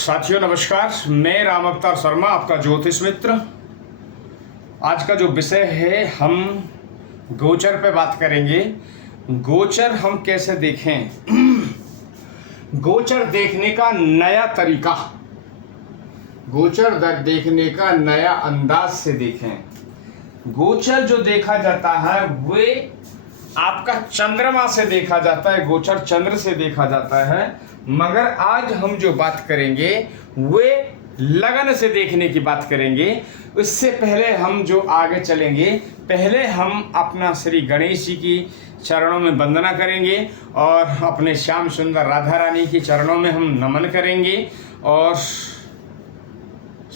साथियों नमस्कार, मैं राम अवतार शर्मा आपका ज्योतिष मित्र। आज का जो विषय है, हम गोचर पे बात करेंगे। गोचर हम कैसे देखें, गोचर देखने का नया तरीका, गोचर देखने का नया अंदाज से देखें। गोचर जो देखा जाता है वे आपका चंद्रमा से देखा जाता है, गोचर चंद्र से देखा जाता है। मगर आज हम जो बात करेंगे वे लगन से देखने की बात करेंगे। इससे पहले हम जो आगे चलेंगे, पहले हम अपना श्री गणेश जी की चरणों में वंदना करेंगे और अपने श्याम सुंदर राधा रानी की चरणों में हम नमन करेंगे और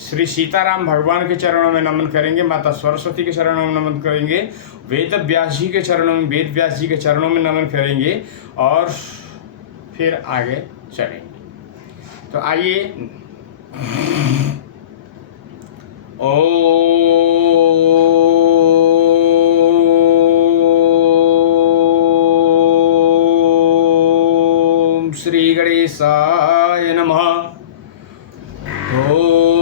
श्री सीताराम भगवान के चरणों में नमन करेंगे, माता सरस्वती के चरणों में नमन करेंगे, वेद व्यास जी के चरणों में, वेद व्यास जी के चरणों में नमन करेंगे और फिर आगे चलेंगे। तो आइए, ओम श्री गणेशाय नमः। ओम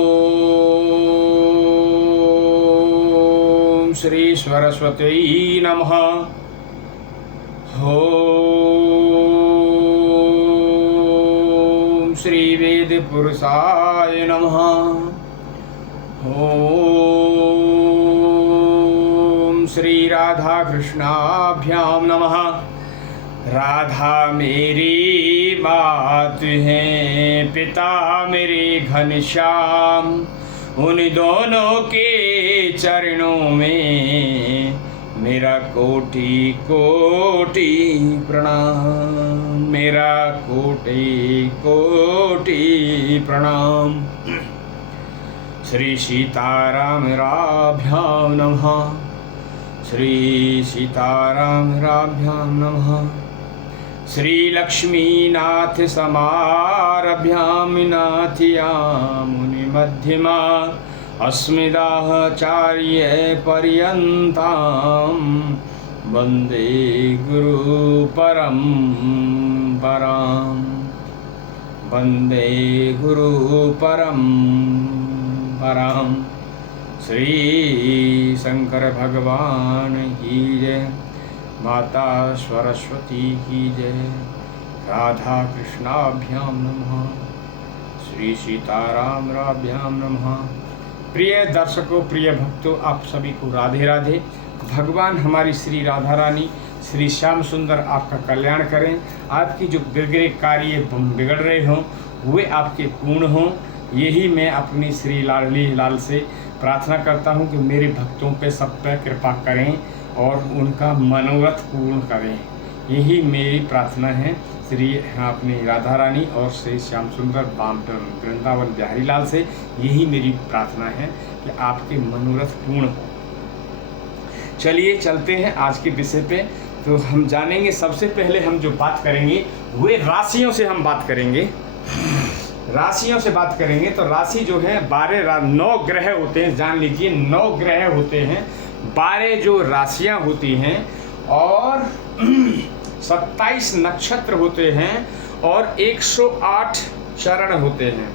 श्री सरस्वती नमः। ओम श्री वेद पुरुषाय नमः। ओम श्री राधा कृष्णाभ्याम नमः। राधा मेरी मात हैं, पिता मेरे घनश्याम, उन दोनों के चरणों में मेरा कोटि कोटि प्रणाम, मेरा कोटि कोटि प्रणाम। श्री सीताराम राभ्याम नमः। श्री सीताराम राभ्याम नमः। श्री लक्ष्मीनाथ समारभ्याम नाथयाम मुनि मध्यमा अस्मदाचार्य पर्यन्तां वन्दे गुरु परम्परां, वन्दे गुरु परम्परां। श्री शंकर भगवान की जय, माता सरस्वती की जय, राधा कृष्णाभ्याम नमः। श्री सीताराम राभ्याम नमः। प्रिय दर्शकों, प्रिय भक्तों, आप सभी को राधे राधे। भगवान हमारी श्री राधा रानी, श्री श्याम सुंदर आपका कल्याण करें। आपकी जो बिगड़े कार्य बिगड़ रहे हों वे आपके पूर्ण हों, यही मैं अपनी श्री लाडली लाल से प्रार्थना करता हूं कि मेरे भक्तों पे सब पे कृपा करें और उनका मनोरथ पूर्ण करें। यही मेरी प्रार्थना है श्री अपनी राधा रानी और श्री श्याम सुंदर वृंदावन बिहारी लाल से। यही मेरी प्रार्थना है कि आपके मनोरथ पूर्ण हो। चलिए चलते हैं आज के विषय पे। तो हम जानेंगे, सबसे पहले हम जो बात करेंगे वे राशियों से हम बात करेंगे। राशियों से बात करेंगे तो राशि जो है 9 ग्रह होते हैं, जान लीजिए 9 ग्रह होते हैं, 12 जो राशियां होती हैं और 27 नक्षत्र होते हैं और 108 चरण होते हैं।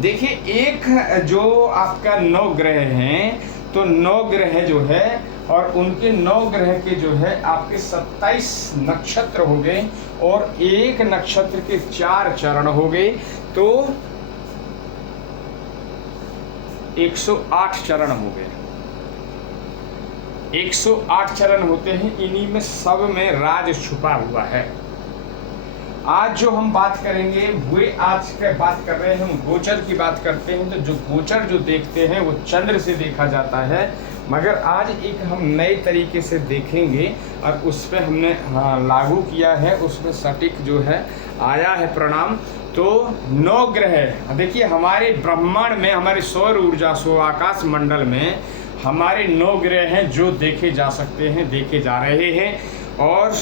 देखिए, एक जो आपका 9 ग्रह हैं, तो 9 ग्रह जो है और उनके 9 ग्रह के जो है आपके 27 नक्षत्र हो गए और एक नक्षत्र के 4 चरण हो गए, तो 108 चरण हो गए। 108 चरण होते हैं, इन्हीं में सब में राज छुपा हुआ है। आज जो हम बात करेंगे वे आज के बात कर रहे हैं, हम गोचर की बात करते हैं। तो जो गोचर जो देखते हैं वो चंद्र से देखा जाता है, मगर आज एक हम नए तरीके से देखेंगे और उस पर हमने लागू किया है, उसमें सटीक जो है आया है परिणाम। तो 9 ग्रह, देखिए हमारे ब्रह्मांड में, हमारे सौर ऊर्जा सो आकाश मंडल में हमारे 9 ग्रह हैं जो देखे जा सकते हैं, देखे जा रहे हैं। और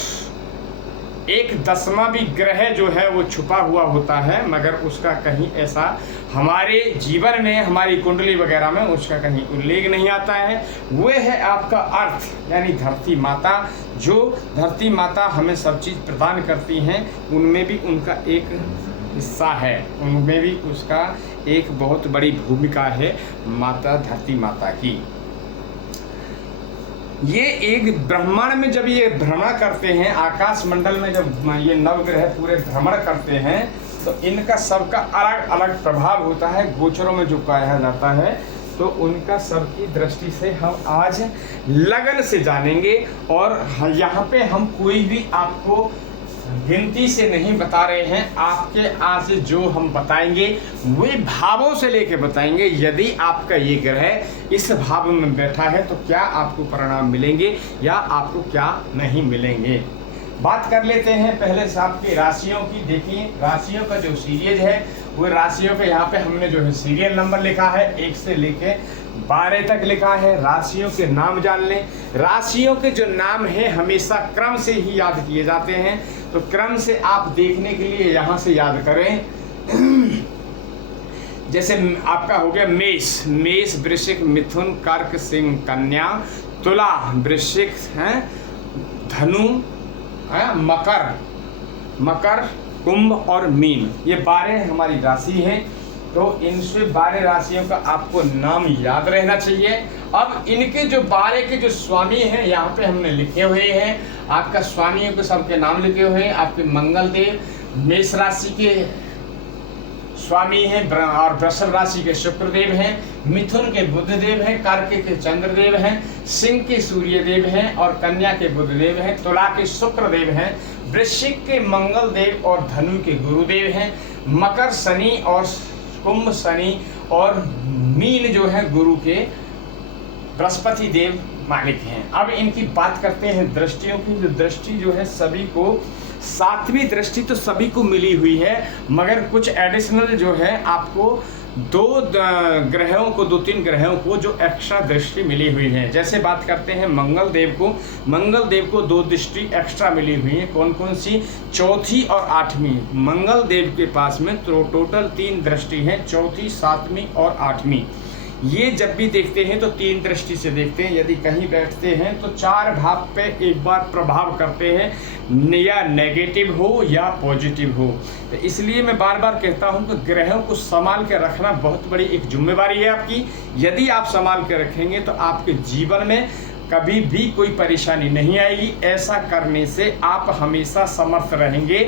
एक 10वां भी ग्रह जो है वो छुपा हुआ होता है, मगर उसका कहीं ऐसा हमारे जीवन में, हमारी कुंडली वगैरह में उसका कहीं उल्लेख नहीं आता है। वो है आपका अर्थ, यानी धरती माता। जो धरती माता हमें सब चीज़ प्रदान करती हैं, उनमें भी उनका एक हिस्सा है, उनमें भी उसका एक बहुत बड़ी भूमिका है माता धरती माता की। ये एक ब्रह्मांड में जब ये भ्रमण करते हैं, आकाश मंडल में जब ये नवग्रह पूरे भ्रमण करते हैं, तो इनका सबका अलग अलग प्रभाव होता है। गोचरों में जो कहा जाता है, तो उनका सबकी दृष्टि से हम आज लगन से जानेंगे। और यहाँ पे हम कोई भी आपको गिनती से नहीं बता रहे हैं, आपके आज जो हम बताएंगे वे भावों से लेके बताएंगे। यदि आपका ये ग्रह इस भाव में बैठा है तो क्या आपको परिणाम मिलेंगे या आपको क्या नहीं मिलेंगे। बात कर लेते हैं पहले से आपकी राशियों की। देखिए, राशियों का जो सीरीज है वो राशियों के यहाँ पे हमने जो है सीरियल नंबर लिखा है, 1 से लेके 12 तक लिखा है। राशियों के नाम जान लें। राशियों के जो नाम है हमेशा क्रम से ही याद किए जाते हैं, तो क्रम से आप देखने के लिए यहाँ से याद करें। जैसे आपका हो गया मेष, मेष, वृश्चिक, मिथुन, कर्क, सिंह, कन्या, तुला, वृश्चिक है, धनु है, मकर, कुंभ और मीन, ये 12 हमारी राशि है। तो इनसे 12 राशियों का आपको नाम याद रहना चाहिए। अब इनके जो 12 के जो स्वामी हैं यहाँ पे हमने लिखे हुए हैं, आपका स्वामियों के सबके नाम लिखे हुए हैं। आपके मंगल देव मेष राशि के स्वामी हैं और वृषभ राशि के शुक्रदेव हैं, मिथुन के बुधदेव हैं, कर्क के चंद्रदेव हैं, सिंह के सूर्यदेव हैं और कन्या के बुधदेव हैं, तुला के शुक्रदेव हैं, वृश्चिक के मंगल देव और धनु के गुरुदेव हैं, मकर शनि और कुंभ शनि और मीन जो है गुरु के बृहस्पति देव मालिक हैं। अब इनकी बात करते हैं दृष्टियों की। जो दृष्टि जो है सभी को, 7वीं दृष्टि तो सभी को मिली हुई है, मगर कुछ एडिशनल जो है आपको 2-3 ग्रहों को जो एक्स्ट्रा दृष्टि मिली हुई है। जैसे बात करते हैं मंगल देव को 2 दृष्टि एक्स्ट्रा मिली हुई है। कौन कौन सी? 4थी और 8वीं। मंगल देव के पास में तो टोटल 3 दृष्टि है, 4थी, 7वीं और 8वीं। ये जब भी देखते हैं तो 3 दृष्टि से देखते हैं। यदि कहीं बैठते हैं तो 4 भाव पे एक बार प्रभाव करते हैं, या नेगेटिव हो या पॉजिटिव हो। तो इसलिए मैं बार बार कहता हूं कि ग्रहों को संभाल के रखना बहुत बड़ी एक जिम्मेवारी है आपकी। यदि आप संभाल के रखेंगे तो आपके जीवन में कभी भी कोई परेशानी नहीं आएगी। ऐसा करने से आप हमेशा समर्थ रहेंगे,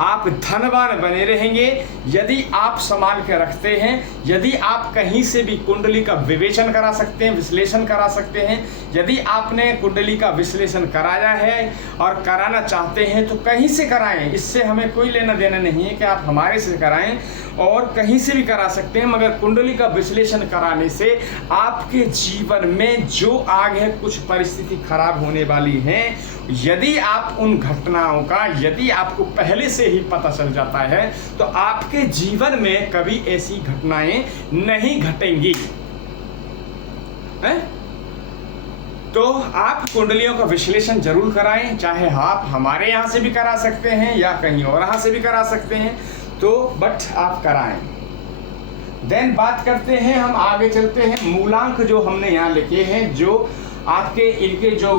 आप धनवान बने रहेंगे। यदि आप संभाल के रखते हैं, यदि आप कहीं से भी कुंडली का विवेचन करा सकते हैं, विश्लेषण करा सकते हैं। यदि आपने कुंडली का विश्लेषण कराया है और कराना चाहते हैं तो कहीं से कराएं, इससे हमें कोई लेना देना नहीं है कि आप हमारे से कराएं, और कहीं से भी करा सकते हैं। मगर कुंडली का विश्लेषण कराने से आपके जीवन में जो आगे कुछ परिस्थिति खराब होने वाली है, यदि आप उन घटनाओं का यदि आपको पहले से ही पता चल जाता है तो आपके जीवन में कभी ऐसी घटनाएं नहीं घटेंगी। तो आप कुंडलियों का विश्लेषण जरूर कराएं, चाहे आप हमारे यहाँ से भी करा सकते हैं या कहीं और यहाँ से भी करा सकते हैं, तो बट आप कराएं। देन बात करते हैं, हम आगे चलते हैं। मूलांक जो हमने यहाँ लिखे हैं, जो आपके इनके जो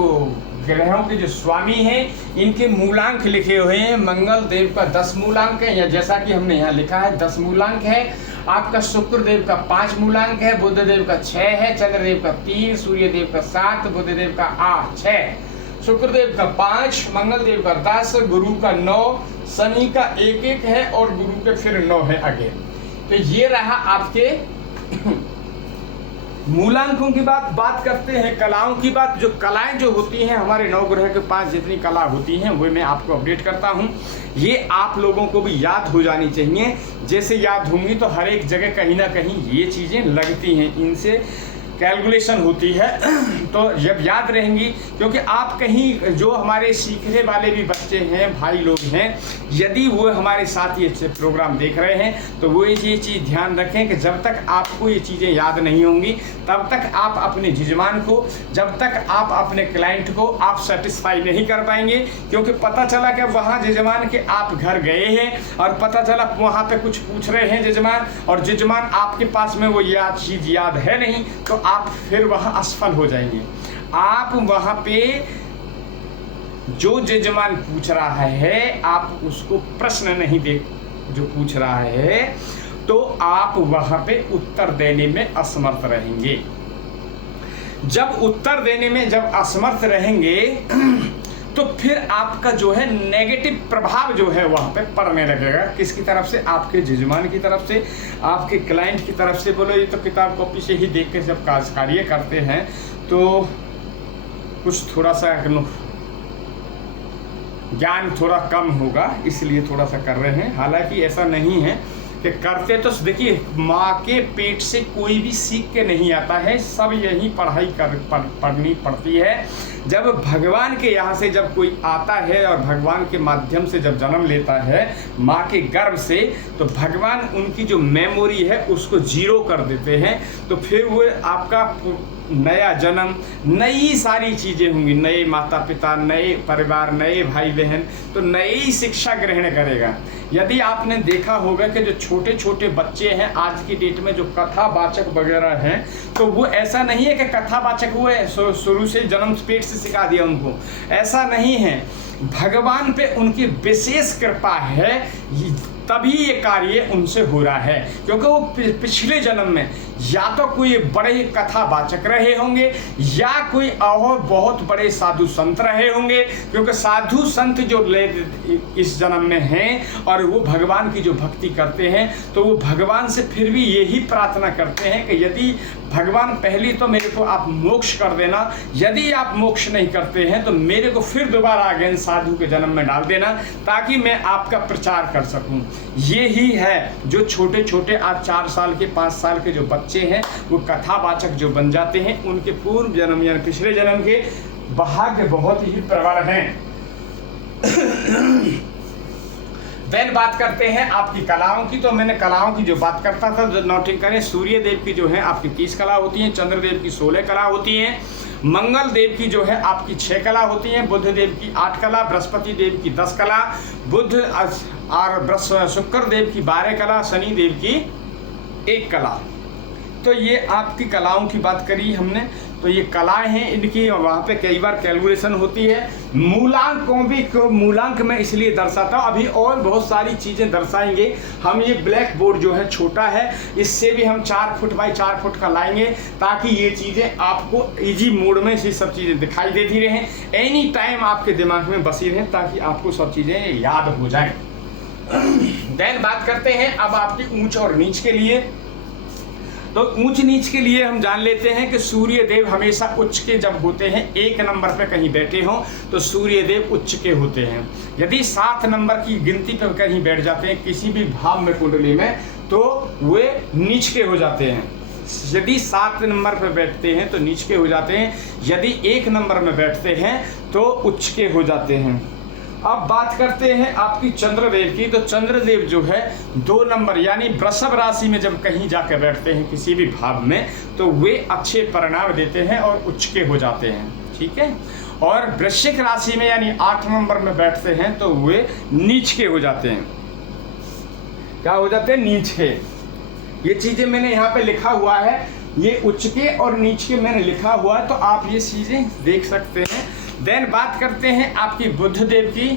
ग्रहों के जो स्वामी हैं इनके मूलांक लिखे हुए हैं। मंगल देव का 10 मूलांक है, या जैसा कि हमने यहाँ लिखा है 10 मूलांक है। आपका शुक्रदेव का 5 मूलांक है, बुधदेव का 6 है, चंद्रदेव का 3, सूर्यदेव का 7, बुधदेव का 8, 6, शुक्रदेव का 5, मंगल देव का 10, गुरु का 9, शनि का 1 है और गुरु के फिर 9 है आगे। तो ये रहा आपके मूलांकों की बात करते हैं कलाओं की बात। जो कलाएं जो होती हैं हमारे 9 ग्रह के 5 जितनी कला होती हैं वो मैं आपको अपडेट करता हूं। ये आप लोगों को भी याद हो जानी चाहिए। जैसे याद होंगी तो हर एक जगह कहीं ना कहीं ये चीज़ें लगती हैं, इनसे कैलकुलेशन होती है तो जब याद रहेंगी, क्योंकि आप कहीं जो हमारे सीखने वाले भी बच्चे हैं, भाई लोग हैं, यदि वो हमारे साथ ये प्रोग्राम देख रहे हैं तो वो ये चीज़ ध्यान रखें कि जब तक आपको ये चीज़ें याद नहीं होंगी तब तक आप अपने जजमान को, जब तक आप अपने क्लाइंट को आप सेटिस्फाई नहीं कर पाएंगे। क्योंकि पता चला कि वहाँ जजमान के आप घर गए हैं और पता चला वहाँ पे कुछ पूछ रहे हैं जजमान, और जजमान आपके पास में वो चीज़ याद है नहीं, तो आप फिर वहां असफल हो जाएंगे। आप वहां पे जो जजमान पूछ रहा है आप उसको प्रश्न नहीं दे जो पूछ रहा है, तो आप वहां पे उत्तर देने में असमर्थ रहेंगे। जब उत्तर देने में जब असमर्थ रहेंगे तो फिर आपका जो है नेगेटिव प्रभाव जो है वहाँ पे पड़ने लगेगा। किसकी तरफ से? आपके जजमान की तरफ से, आपके क्लाइंट की तरफ से। बोलो ये तो किताब कॉपी से ही देख के जब कार्य करते हैं तो कुछ थोड़ा सा ज्ञान थोड़ा कम होगा, इसलिए थोड़ा सा कर रहे हैं। हालांकि ऐसा नहीं है कि करते तो देखिए, माँ के पेट से कोई भी सीख के नहीं आता है, सब यही पढ़ाई पढ़नी पड़ती है। जब भगवान के यहाँ से जब कोई आता है और भगवान के माध्यम से जब जन्म लेता है माँ के गर्भ से, तो भगवान उनकी जो मेमोरी है उसको जीरो कर देते हैं। तो फिर वो आपका नया जन्म, नई सारी चीज़ें होंगी, नए माता पिता, नए परिवार, नए भाई बहन, तो नई शिक्षा ग्रहण करेगा। यदि आपने देखा होगा कि जो छोटे छोटे बच्चे हैं आज की डेट में, जो कथावाचक वगैरह हैं, तो वो ऐसा नहीं है कि कथावाचक हुए शुरू से जन्म पेट से सिखा दिया उनको, ऐसा नहीं है। भगवान पे उनकी विशेष कृपा है, तभी ये कार्य उनसे हो रहा है, क्योंकि वो पिछले जन्म में या तो कोई बड़े कथावाचक रहे होंगे या कोई और बहुत बड़े साधु संत रहे होंगे। क्योंकि साधु संत जो इस जन्म में हैं और वो भगवान की जो भक्ति करते हैं, तो वो भगवान से फिर भी यही प्रार्थना करते हैं कि यदि भगवान पहले तो मेरे को आप मोक्ष कर देना, यदि आप मोक्ष नहीं करते हैं तो मेरे को फिर दोबारा अगेन साधु के जन्म में डाल देना, ताकि मैं आपका प्रचार कर सकूं। ये ही है जो छोटे छोटे आज 4 साल के 5 साल के जो बच्चे हैं, वो कथावाचक जो बन जाते हैं, उनके पूर्व जन्म या पिछले जन्म के भाग्य बहुत ही प्रबल हैं। देन बात करते हैं आपकी कलाओं की। तो मैंने कलाओं की जो बात करता था, जो नोटिंग करें, सूर्य देव की जो है आपकी 30 कला होती हैं, चंद्रदेव की 16 कला होती हैं, मंगल देव की जो है आपकी 6 कला होती हैं, बुध देव की 8 कला, बृहस्पति देव की 10 कला, बुध और शुक्र देव की 12 कला, शनि देव की 1 कला। तो ये आपकी कलाओं की बात करी हमने। तो ये कलाएं हैं, इनकी वहाँ पे कई बार कैलकुलेशन होती है। मूलांकों भी मूलांक में इसलिए दर्शाता हूँ, अभी और बहुत सारी चीज़ें दर्शाएंगे हम। ये ब्लैक बोर्ड जो है छोटा है, इससे भी हम 4 फुट बाई 4 फुट का लाएंगे, ताकि ये चीज़ें आपको इजी मोड में ये सब चीज़ें दिखाई देती रहें, एनी टाइम आपके दिमाग में बसी रहें, ताकि आपको सब चीज़ें याद हो जाएं। देन बात करते हैं अब आपकी ऊंच और नीच के लिए। तो ऊंच नीच के लिए हम जान लेते हैं कि सूर्य देव हमेशा उच्च के जब होते हैं, 1 नंबर पे कहीं बैठे हों तो सूर्य देव उच्च के होते हैं। यदि 7 नंबर की गिनती पे कहीं बैठ जाते हैं किसी भी भाव में कुंडली में, तो वे नीच के हो जाते हैं। यदि 7 नंबर पर बैठते हैं तो नीच के हो जाते हैं, यदि 1 नंबर में बैठते हैं तो उच्च के हो जाते हैं। अब बात करते हैं आपकी चंद्रदेव की। तो चंद्रदेव जो है 2 नंबर यानी वृषभ राशि में जब कहीं जाकर बैठते हैं किसी भी भाव में, तो वे अच्छे परिणाम देते हैं और उच्च के हो जाते हैं, ठीक है। और वृश्चिक राशि में यानी 8 नंबर में बैठते हैं तो वे नीच के हो जाते हैं। क्या हो जाते हैं? नीच के। ये चीजें मैंने यहाँ पे लिखा हुआ है, ये उच्च के और नीच के मैंने लिखा हुआ है, तो आप ये चीजें देख सकते हैं। देन बात करते हैं आपकी बुध देव की,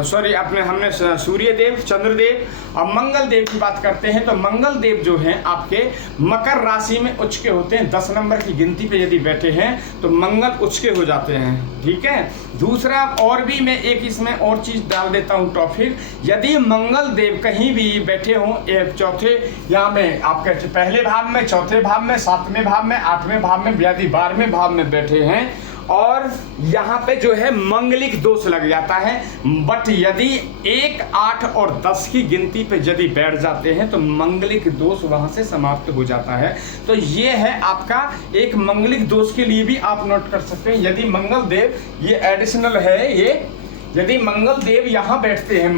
सॉरी हमने सूर्य देव, चंद्रदेव और मंगल देव की बात करते हैं। तो मंगल देव जो हैं आपके मकर राशि में उच्च के होते हैं। 10 नंबर की गिनती पे यदि बैठे हैं तो मंगल उच्च के हो जाते हैं, ठीक है। दूसरा और भी मैं एक इसमें और चीज़ डाल देता हूँ टॉपिक। यदि मंगल देव कहीं भी बैठे हों, चौथे यहाँ में आपके पहले भाव में, चौथे भाव में, 7वें भाव में, 8वें भाव में, यदि 12वें भाव में बैठे हैं और यहाँ पे जो है मंगलिक दोष लग जाता है, बट यदि 1, 8 और 10 की गिनती पे यदि बैठ जाते हैं तो मंगलिक दोष वहाँ से समाप्त हो जाता है। तो ये है आपका एक मंगलिक दोष के लिए भी आप नोट कर सकते हैं। यदि मंगल देव, ये एडिशनल है, ये यदि मंगल देव यहाँ बैठते हैं,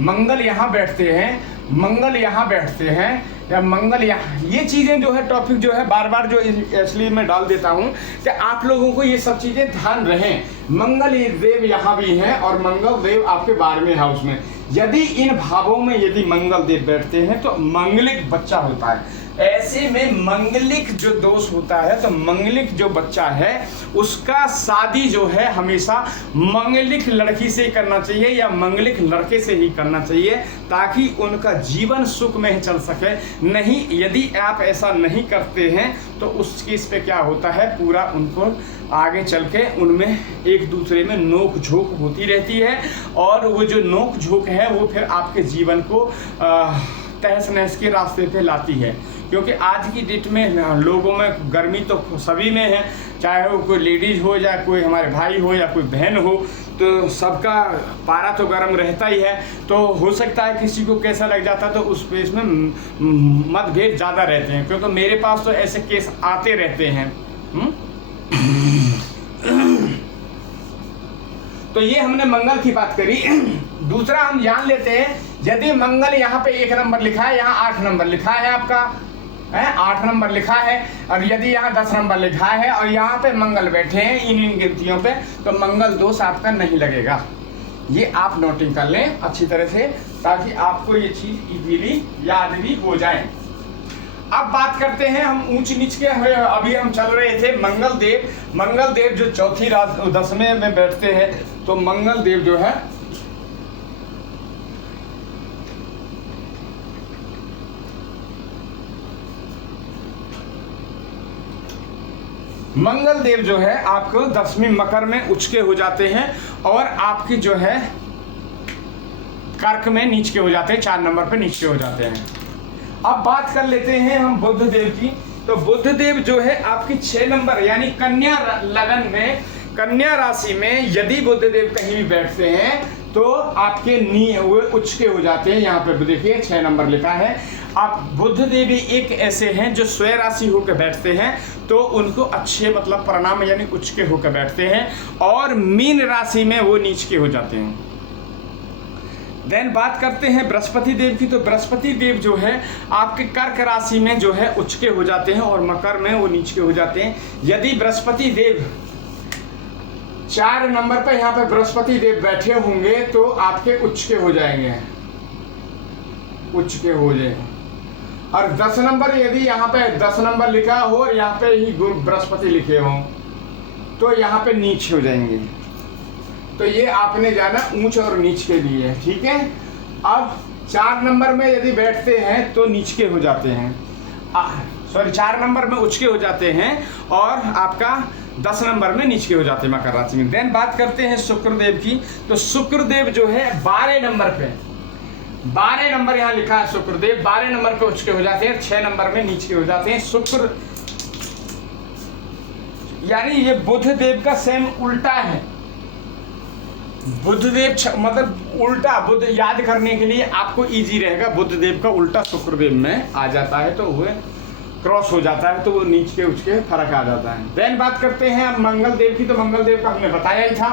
मंगल यहाँ बैठते हैं, मंगल यहाँ बैठते हैं या मंगल यहाँ, ये चीज़ें जो है टॉपिक जो है बार बार जो इसलिए मैं डाल देता हूँ कि आप लोगों को ये सब चीज़ें ध्यान रहें। मंगल देव यहाँ भी हैं और मंगल देव आपके 12वें हाउस में। यदि इन भावों में यदि मंगल देव बैठते हैं तो मंगलिक बच्चा होता है। ऐसे में मंगलिक जो दोष होता है, तो मंगलिक जो बच्चा है उसका शादी जो है हमेशा मंगलिक लड़की से ही करना चाहिए या मंगलिक लड़के से ही करना चाहिए, ताकि उनका जीवन सुख में चल सके। नहीं, यदि आप ऐसा नहीं करते हैं तो उस केस पे क्या होता है, पूरा उनको आगे चल के उनमें एक दूसरे में नोक झोंक होती रहती है, और वो जो नोक झोंक है वो फिर आपके जीवन को तहस नहस के रास्ते पे लाती है। क्योंकि आज की डेट में लोगों में गर्मी तो सभी में है, चाहे वो कोई लेडीज़ हो या कोई हमारे भाई हो या कोई बहन हो, तो सबका पारा तो गर्म रहता ही है। तो हो सकता है किसी को कैसा लग जाता है, तो उस पेस में मतभेद ज़्यादा रहते हैं, क्योंकि मेरे पास तो ऐसे केस आते रहते हैं। तो ये हमने मंगल की बात करी। दूसरा हम जान लेते हैं, यदि मंगल यहाँ पे 1 नंबर लिखा है, यहाँ 8 नंबर लिखा है, आपका है 8 नंबर लिखा है, और यदि यहाँ 10 नंबर लिखा है और यहाँ पे मंगल बैठे हैं इन गिनतियों पे, तो मंगल दोष आपका नहीं लगेगा। ये आप नोटिंग कर लें अच्छी तरह से, ताकि आपको ये चीज इजीली याद भी हो जाए। अब बात करते हैं हम ऊंच नीच के। अभी हम चल रहे थे मंगल देव जो चौथी रात 10वें में बैठते हैं, तो मंगल देव जो है आपको 10वीं मकर में उचके हो जाते हैं, और आपकी जो है कर्क में नीच के हो जाते हैं, 4 नंबर पे नीच के हो जाते हैं। अब बात कर लेते हैं हम बुध देव की। तो बुध देव जो है आपकी 6 नंबर यानी कन्या लगन में, कन्या राशि में यदि बुध देव कहीं भी बैठते हैं तो आपके वो उचके हो जाते हैं। यहाँ पे देखिए 6 नंबर लिखा है। आप बुध देव एक ऐसे हैं जो स्वय राशि होकर बैठते हैं, तो उनको अच्छे मतलब परिणाम यानी उचके होकर बैठते हैं, और मीन राशि में वो नीच के हो जाते हैं। देन बात करते हैं बृहस्पति देव की। तो बृहस्पति देव जो है आपके कर्क राशि में जो है उचके हो जाते हैं, और मकर में वो नीचे हो जाते हैं। यदि बृहस्पति देव 4 नंबर पर यहाँ पे बृहस्पति देव बैठे होंगे तो आपके उचके हो जाएंगे, उचके हो जाएंगे। और 10 नंबर यदि यहाँ पे 10 नंबर लिखा हो और यहाँ पे ही गुरु बृहस्पति लिखे हों तो यहाँ पे नीच हो जाएंगे। तो ये आपने जाना ऊंच और नीच के लिए, ठीक है। अब 4 नंबर में यदि बैठते हैं तो नीच के हो जाते हैं, 4 नंबर में उचके हो जाते हैं, और आपका 10 नंबर में नीच के हो जाते हैं मकर राशि में। देन बात करते हैं शुक्रदेव की। तो शुक्रदेव जो है 12 नंबर पे, 12 नंबर यहाँ लिखा है शुक्रदेव, 12 नंबर पे उचके हो जाते हैं, 6 नंबर में नीच के हो जाते हैं। शुक्र यानी ये बुध देव का सेम उल्टा है। बुधदेव मतलब उल्टा, बुध याद करने के लिए आपको इजी रहेगा। बुधदेव का उल्टा शुक्रदेव में आ जाता है तो वो क्रॉस हो जाता है, तो वो नीच के उचके फर्क आ जाता है। देन बात करते हैं अब मंगल देव की। तो मंगल देव का हमने बताया ही था।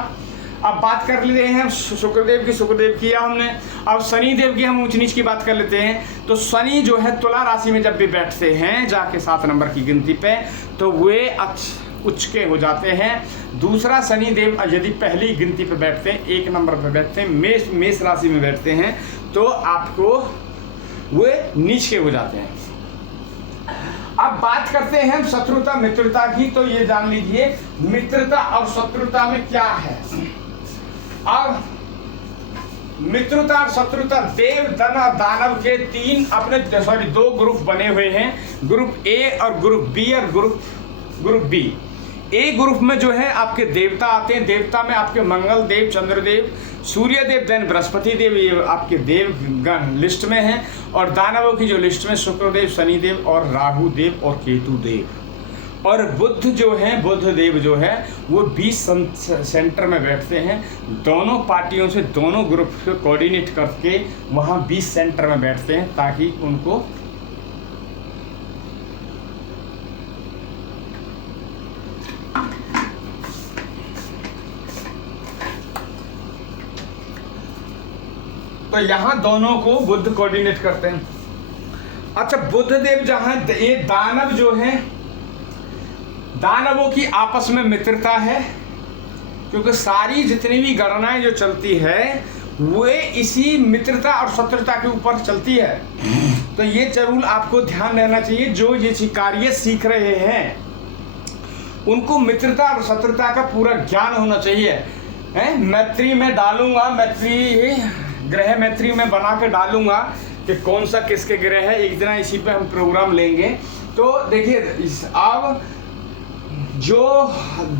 अब बात कर लेते हैं शुक्रदेव की। शुक्रदेव किया हमने। अब शनि देव की हम ऊंच नीच की बात कर लेते हैं। तो शनि जो है तुला राशि में जब भी बैठते हैं जाके 7 नंबर की गिनती पे, तो वे उचके हो जाते हैं। दूसरा शनि देव यदि पहली गिनती पे बैठते हैं, 1 नंबर पे बैठते हैं, मेष राशि में बैठते हैं, तो आपको वे नीच के हो जाते हैं। अब बात करते हैं हम शत्रुता मित्रता की। तो ये जान लीजिए मित्रता और शत्रुता में क्या है। अब मित्रता और शत्रुता, देव धन और दानव के 2 ग्रुप बने हुए हैं, ग्रुप ए और ग्रुप बी और ग्रुप बी। ए ग्रुप में जो है आपके देवता आते हैं। देवता में आपके मंगल देव, चंद्रदेव, सूर्य देव, देन बृहस्पति देव, ये आपके देवगण लिस्ट में हैं। और दानवों की जो लिस्ट में शुक्रदेव, शनिदेव और राहु देव और केतु देव। और बुध जो है, बुध देव जो है वो 20 सेंटर में बैठते हैं। दोनों पार्टियों से दोनों ग्रुप को कोऑर्डिनेट करके वहाँ 20 सेंटर में बैठते हैं, ताकि उनको तो यहाँ दोनों को बुध कोऑर्डिनेट करते हैं। अच्छा, बुध देव जहाँ, ये दानव जो है, दानवों की आपस में मित्रता है, क्योंकि सारी जितनी भी गणनाएं जो चलती है वे इसी मित्रता और शत्रुता के ऊपर चलती है। तो ये जरूर आपको ध्यान रहना चाहिए। जो ये कार्य सीख रहे हैं उनको मित्रता और शत्रुता का पूरा ज्ञान होना चाहिए। मैत्री में डालूंगा, मैत्री ग्रह मैत्री में बना के डालूंगा कि कौन सा किसके ग्रह है, एक दिन इसी पे हम प्रोग्राम लेंगे। तो देखिए अब जो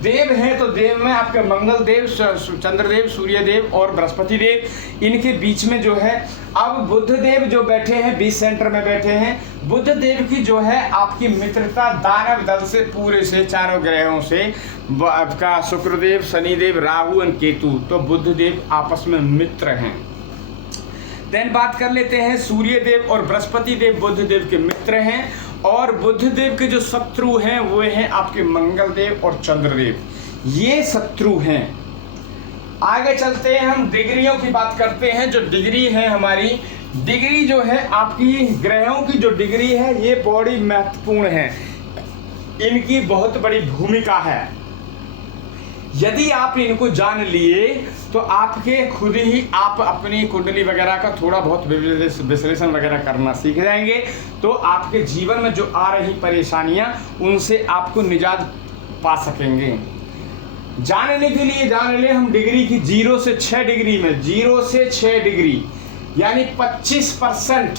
देव हैं तो देव में आपके मंगल देव, चंद्रदेव, सूर्य देव और बृहस्पति देव, इनके बीच में जो है अब बुध देव जो बैठे हैं 20 सेंटर में बैठे हैं। बुध देव की जो है आपकी मित्रता दानव दल से पूरे से चारों ग्रहों से आपका शुक्रदेव, शनिदेव, राहु और केतु, तो बुध देव आपस में मित्र हैं। देन बात कर लेते हैं सूर्य देव और बृहस्पति देव बुध देव के मित्र हैं, और बुध देव के जो शत्रु हैं वो हैं आपके मंगल देव और चंद्रदेव, ये शत्रु हैं। आगे चलते हैं, हम डिग्रियों की बात करते हैं। जो डिग्री है हमारी, डिग्री जो है आपकी ग्रहों की जो डिग्री है ये बड़ी महत्वपूर्ण है, इनकी बहुत बड़ी भूमिका है। यदि आप इनको जान लिए तो आपके खुद ही आप अपनी कुंडली वगैरह का थोड़ा बहुत विश्लेषण वगैरह करना सीख जाएंगे, तो आपके जीवन में जो आ रही परेशानियां उनसे आपको निजात पा सकेंगे। जानने के लिए जान ले हम डिग्री की 0 से 6 डिग्री में, 0 से 6 डिग्री यानी 25%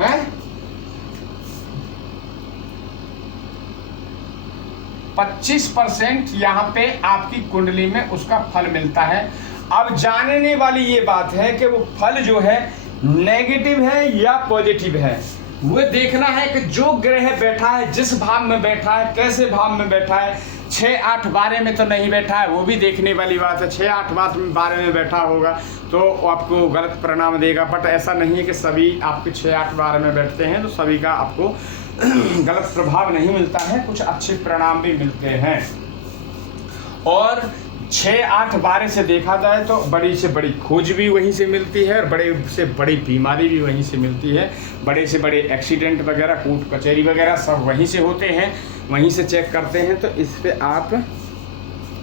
है, 25% यहाँ पे आपकी कुंडली में उसका फल मिलता है। अब जानने वाली ये बात है कि वो फल जो है नेगेटिव है या पॉजिटिव है, वो देखना है कि जो ग्रह बैठा है, जिस भाव में बैठा है, कैसे भाव में बैठा है, 6, 8, 12 में तो नहीं बैठा है, वो भी देखने वाली बात है। 6, 8, 12 में बैठा होगा तो आपको गलत परिणाम देगा, बट ऐसा नहीं है कि सभी आपके 6, 8, 12 में बैठते हैं तो सभी का आपको गलत प्रभाव नहीं मिलता है, कुछ अच्छे परिणाम भी मिलते हैं। और 6, 8, 12 से देखा जाए तो बड़ी से बड़ी खोज भी वहीं से मिलती है और बड़े से बड़ी बीमारी भी वहीं से मिलती है। बड़े से बड़े एक्सीडेंट वगैरह, कोर्ट कचहरी वगैरह सब वहीं से होते हैं, वहीं से चेक करते हैं। तो इस पे आप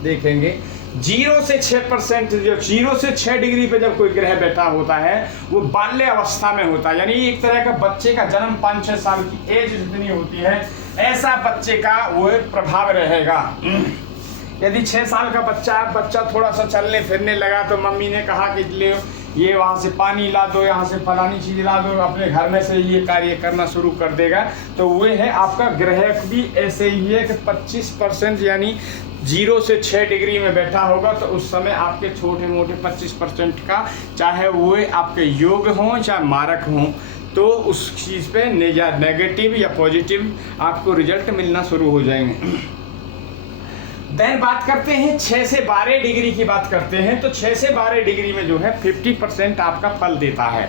देखेंगे 0 से 6%, जो 0 से 6 डिग्री पे जब कोई ग्रह बैठा होता है वो बाल्य अवस्था में होता है, यानी एक तरह का बच्चे का जन्म 5-6 साल की एज जितनी होती है ऐसा बच्चे का वो प्रभाव रहेगा। यदि 6 साल का बच्चा थोड़ा सा चलने फिरने लगा तो मम्मी ने कहा कि ले ये वहाँ से पानी ला दो, यहाँ से फलानी चीज़ ला दो, अपने घर में से ये कार्य करना शुरू कर देगा। तो वो है आपका ग्रह भी ऐसे ही है कि 25% यानी 0 से 6 डिग्री में बैठा होगा तो उस समय आपके छोटे मोटे 25% का, चाहे वो आपके योग हों चाहे मारक हों, तो उस चीज़ पे नेगेटिव या पॉजिटिव आपको रिजल्ट मिलना शुरू हो जाएंगे। देन बात करते हैं 6 से 12 डिग्री की बात करते हैं। तो 6 से 12 डिग्री में जो है 50% आपका फल देता है।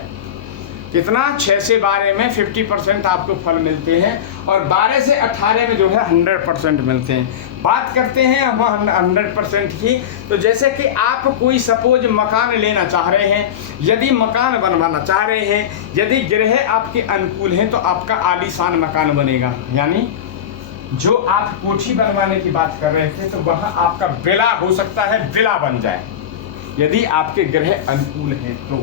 कितना? 6 से 12 में 50% आपको फल मिलते हैं और 12 से 18 में जो है 100% मिलते हैं। बात करते हैं हम 100% की। तो जैसे कि आप कोई सपोज मकान लेना चाह रहे हैं, यदि मकान बनवाना चाह रहे हैं, यदि ग्रह आपके अनुकूल हैं तो आपका आलीशान मकान बनेगा। यानी जो आप कोठी बनवाने की बात कर रहे थे तो वहाँ आपका विला हो सकता है, विला बन जाए यदि आपके ग्रह अनुकूल हैं। तो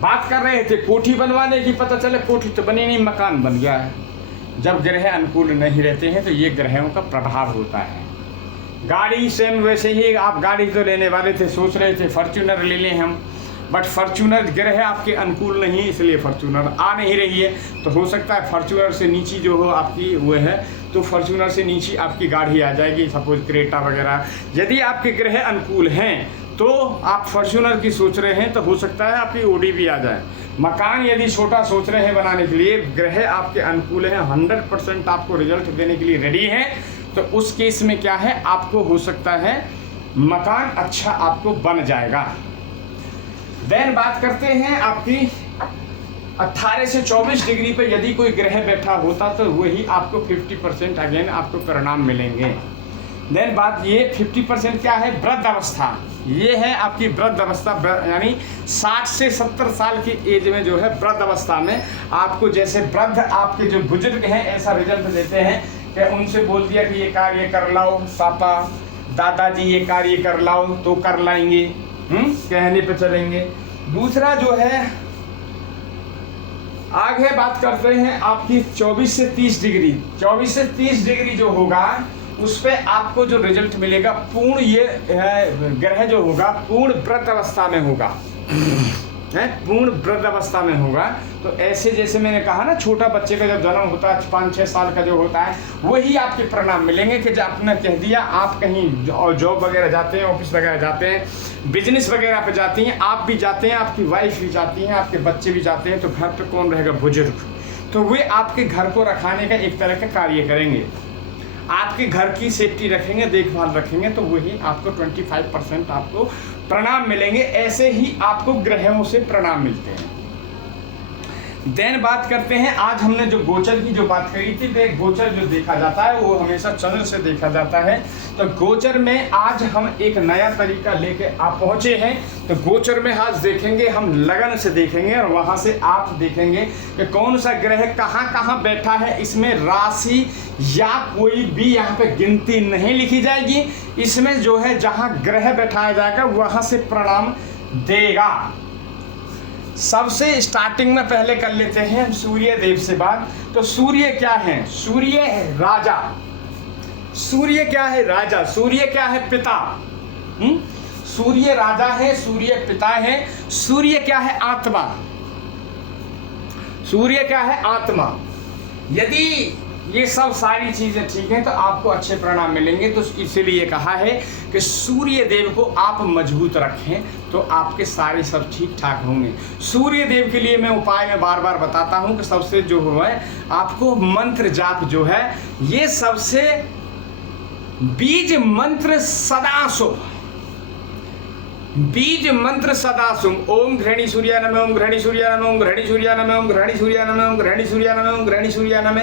बात कर रहे थे कोठी बनवाने की, पता चले कोठी तो बनी नहीं, मकान बन गया है। जब ग्रह अनुकूल नहीं रहते हैं तो ये ग्रहों का प्रभाव होता है। गाड़ी सेम वैसे ही, आप गाड़ी तो लेने वाले थे, सोच रहे थे फॉर्च्यूनर ले लें हम, बट फॉर्च्यूनर ग्रह आपके अनुकूल नहीं, इसलिए फॉर्च्यूनर आ नहीं रही है। तो हो सकता है फॉर्च्यूनर से नीचे जो हो आपकी वो है, तो फॉर्च्यूनर से नीचे आपकी गाड़ी आ जाएगी, सपोज क्रेटा वगैरह। यदि आपके ग्रह अनुकूल हैं तो आप फॉर्च्यूनर की सोच रहे हैं तो हो सकता है आपकी ओडी भी आ जाए। मकान यदि छोटा सोच रहे हैं बनाने के लिए, ग्रह आपके अनुकूल हैं, 100% आपको रिजल्ट देने के लिए रेडी है, तो उस केस में क्या है, आपको हो सकता है मकान अच्छा आपको बन जाएगा। देन बात करते हैं आपकी 18 से 24 डिग्री पे यदि कोई ग्रह बैठा होता तो वही आपको 50% अगेन आपको परिणाम मिलेंगे। देन बात ये 50% क्या है, वृद्ध अवस्था। ये है आपकी वृद्ध अवस्था, यानी 60 से 70 साल की एज में जो है वृद्ध अवस्था में आपको, जैसे वृद्ध आपके जो बुजुर्ग हैं ऐसा रिजल्ट देते हैं कि उनसे बोल दिया कि ये कार्य कर लाओ पापा, दादाजी ये कार्य कर लाओ तो कर लाएंगे, कहने पे चलेंगे। दूसरा जो है आगे बात करते हैं आपकी 24 से 30 डिग्री। 24 से 30 डिग्री जो होगा उस पे आपको जो रिजल्ट मिलेगा, पूर्ण ये ग्रह जो होगा पूर्ण व्रत अवस्था में होगा, है पूर्ण वृद्ध अवस्था में होगा। तो ऐसे जैसे मैंने कहा ना, छोटा बच्चे का जब जन्म होता है 5-6 साल का जो होता है, वही आपके परिणाम मिलेंगे कि जब आपने कह दिया आप कहीं जॉब वगैरह जाते हैं, ऑफिस वगैरह जाते हैं, बिजनेस वगैरह पे जाती हैं, आप भी जाते हैं, आपकी वाइफ भी जाती हैं, आपके बच्चे भी जाते हैं, तो घर पे कौन रहेगा? बुजुर्ग। तो वे आपके घर को रखाने का एक तरह का कार्य करेंगे, आपके घर की सेफ्टी रखेंगे, देखभाल रखेंगे, तो वही आपको 25% आपको प्रणाम मिलेंगे। ऐसे ही आपको ग्रहों से प्रणाम मिलते हैं। देन बात करते हैं, आज हमने जो गोचर की जो बात करी थी, तो गोचर जो देखा जाता है वो हमेशा चंद्र से देखा जाता है। तो गोचर में आज हम एक नया तरीका लेके आप पहुंचे हैं। तो गोचर में आज देखेंगे, हम लगन से देखेंगे और वहां से आप देखेंगे कि कौन सा ग्रह कहाँ कहाँ बैठा है। इसमें राशि या कोई भी यहाँ पे गिनती नहीं लिखी जाएगी, इसमें जो है जहाँ ग्रह बैठाया जाएगा वहां से प्रणाम देगा। सबसे स्टार्टिंग में पहले कर लेते हैं सूर्य देव से बात। तो सूर्य क्या है? सूर्य है राजा। सूर्य क्या है? राजा। सूर्य क्या है? पिता। सूर्य राजा है, सूर्य पिता है। सूर्य क्या है? आत्मा। सूर्य क्या है? आत्मा। यदि ये सब सारी चीजें ठीक हैं तो आपको अच्छे परिणाम मिलेंगे। तो इसीलिए कहा है कि सूर्य देव को आप मजबूत रखें तो आपके सारे सब ठीक ठाक होंगे। सूर्य देव के लिए मैं उपाय में बार बार बताता हूं कि सबसे जो है आपको मंत्र जाप जो है, ये सबसे बीज मंत्र सदा शुभ। बीज मंत्र सदा शुभ। ओम घृणी सूर्या नमः, ओम घृणी सूर्या नमः, ओम घृणी सूर्या नमः, ओम घृणी सूर्या नमः, ओम घृणी सूर्या नमः, ओम घृणी सूर्या नमः,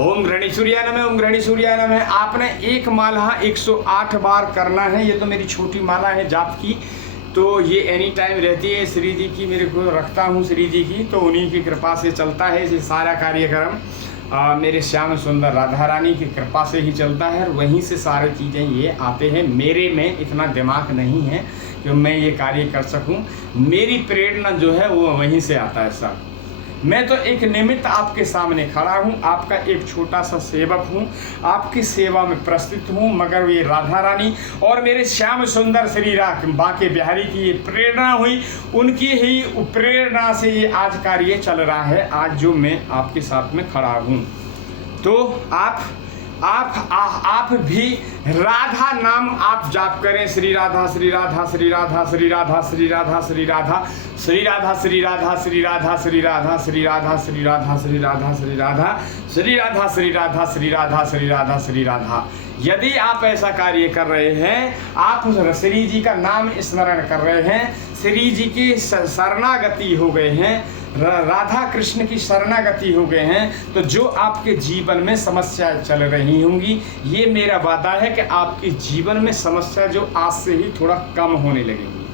ओम घृणी सूर्या नमः, ओम घृणी सूर्या नमः। आपने एक माला 108 बार करना है। ये तो मेरी छोटी माला है जाप की, तो ये एनी टाइम रहती है। श्री जी की मेरे को रखता हूँ, श्री जी की, तो उन्हीं की कृपा से चलता है ये सारा कार्यक्रम। मेरे श्याम सुंदर राधा रानी की कृपा से ही चलता है और वहीं से सारी चीज़ें ये आते हैं। मेरे में इतना दिमाग नहीं है कि मैं ये कार्य कर सकूं। मेरी प्रेरणा जो है वो वहीं से आता है सब। मैं तो एक निमित्त आपके सामने खड़ा हूँ, आपका एक छोटा सा सेवक हूँ, आपकी सेवा में प्रस्तुत हूँ। मगर ये राधा रानी और मेरे श्याम सुंदर श्री बांके बिहारी की ये प्रेरणा हुई, उनकी ही प्रेरणा से ये आज कार्य चल रहा है। आज जो मैं आपके साथ में खड़ा हूँ, तो आप भी राधा नाम आप जाप करें। श्री राधा श्री राधा श्री राधा श्री राधा श्री राधा श्री राधा श्री राधा श्री राधा श्री राधा श्री राधा श्री राधा श्री राधा श्री राधा श्री राधा श्री राधा श्री राधा श्री राधा श्री राधा श्री राधा। यदि आप ऐसा कार्य कर रहे हैं, आप श्री जी का नाम स्मरण कर रहे हैं, श्री जी की शरणागति हो गए हैं, राधा कृष्ण की शरणागति हो गए हैं, तो जो आपके जीवन में समस्या चल रही होंगी, ये मेरा वादा है कि आपके जीवन में समस्या जो आज से ही थोड़ा कम होने लगेगी,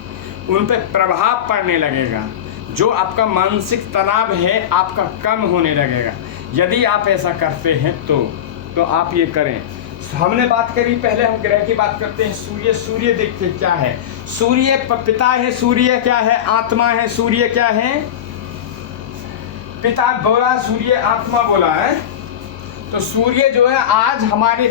उन पर प्रभाव पड़ने लगेगा। जो आपका मानसिक तनाव है आपका कम होने लगेगा यदि आप ऐसा करते हैं तो आप ये करें। हमने बात करी, पहले हम ग्रह की बात करते हैं। सूर्य, सूर्य देखते क्या है? सूर्य पिता है। सूर्य क्या है? आत्मा है। सूर्य क्या है? पिता बोला, सूर्य आत्मा बोला है। तो सूर्य जो है आज हमारे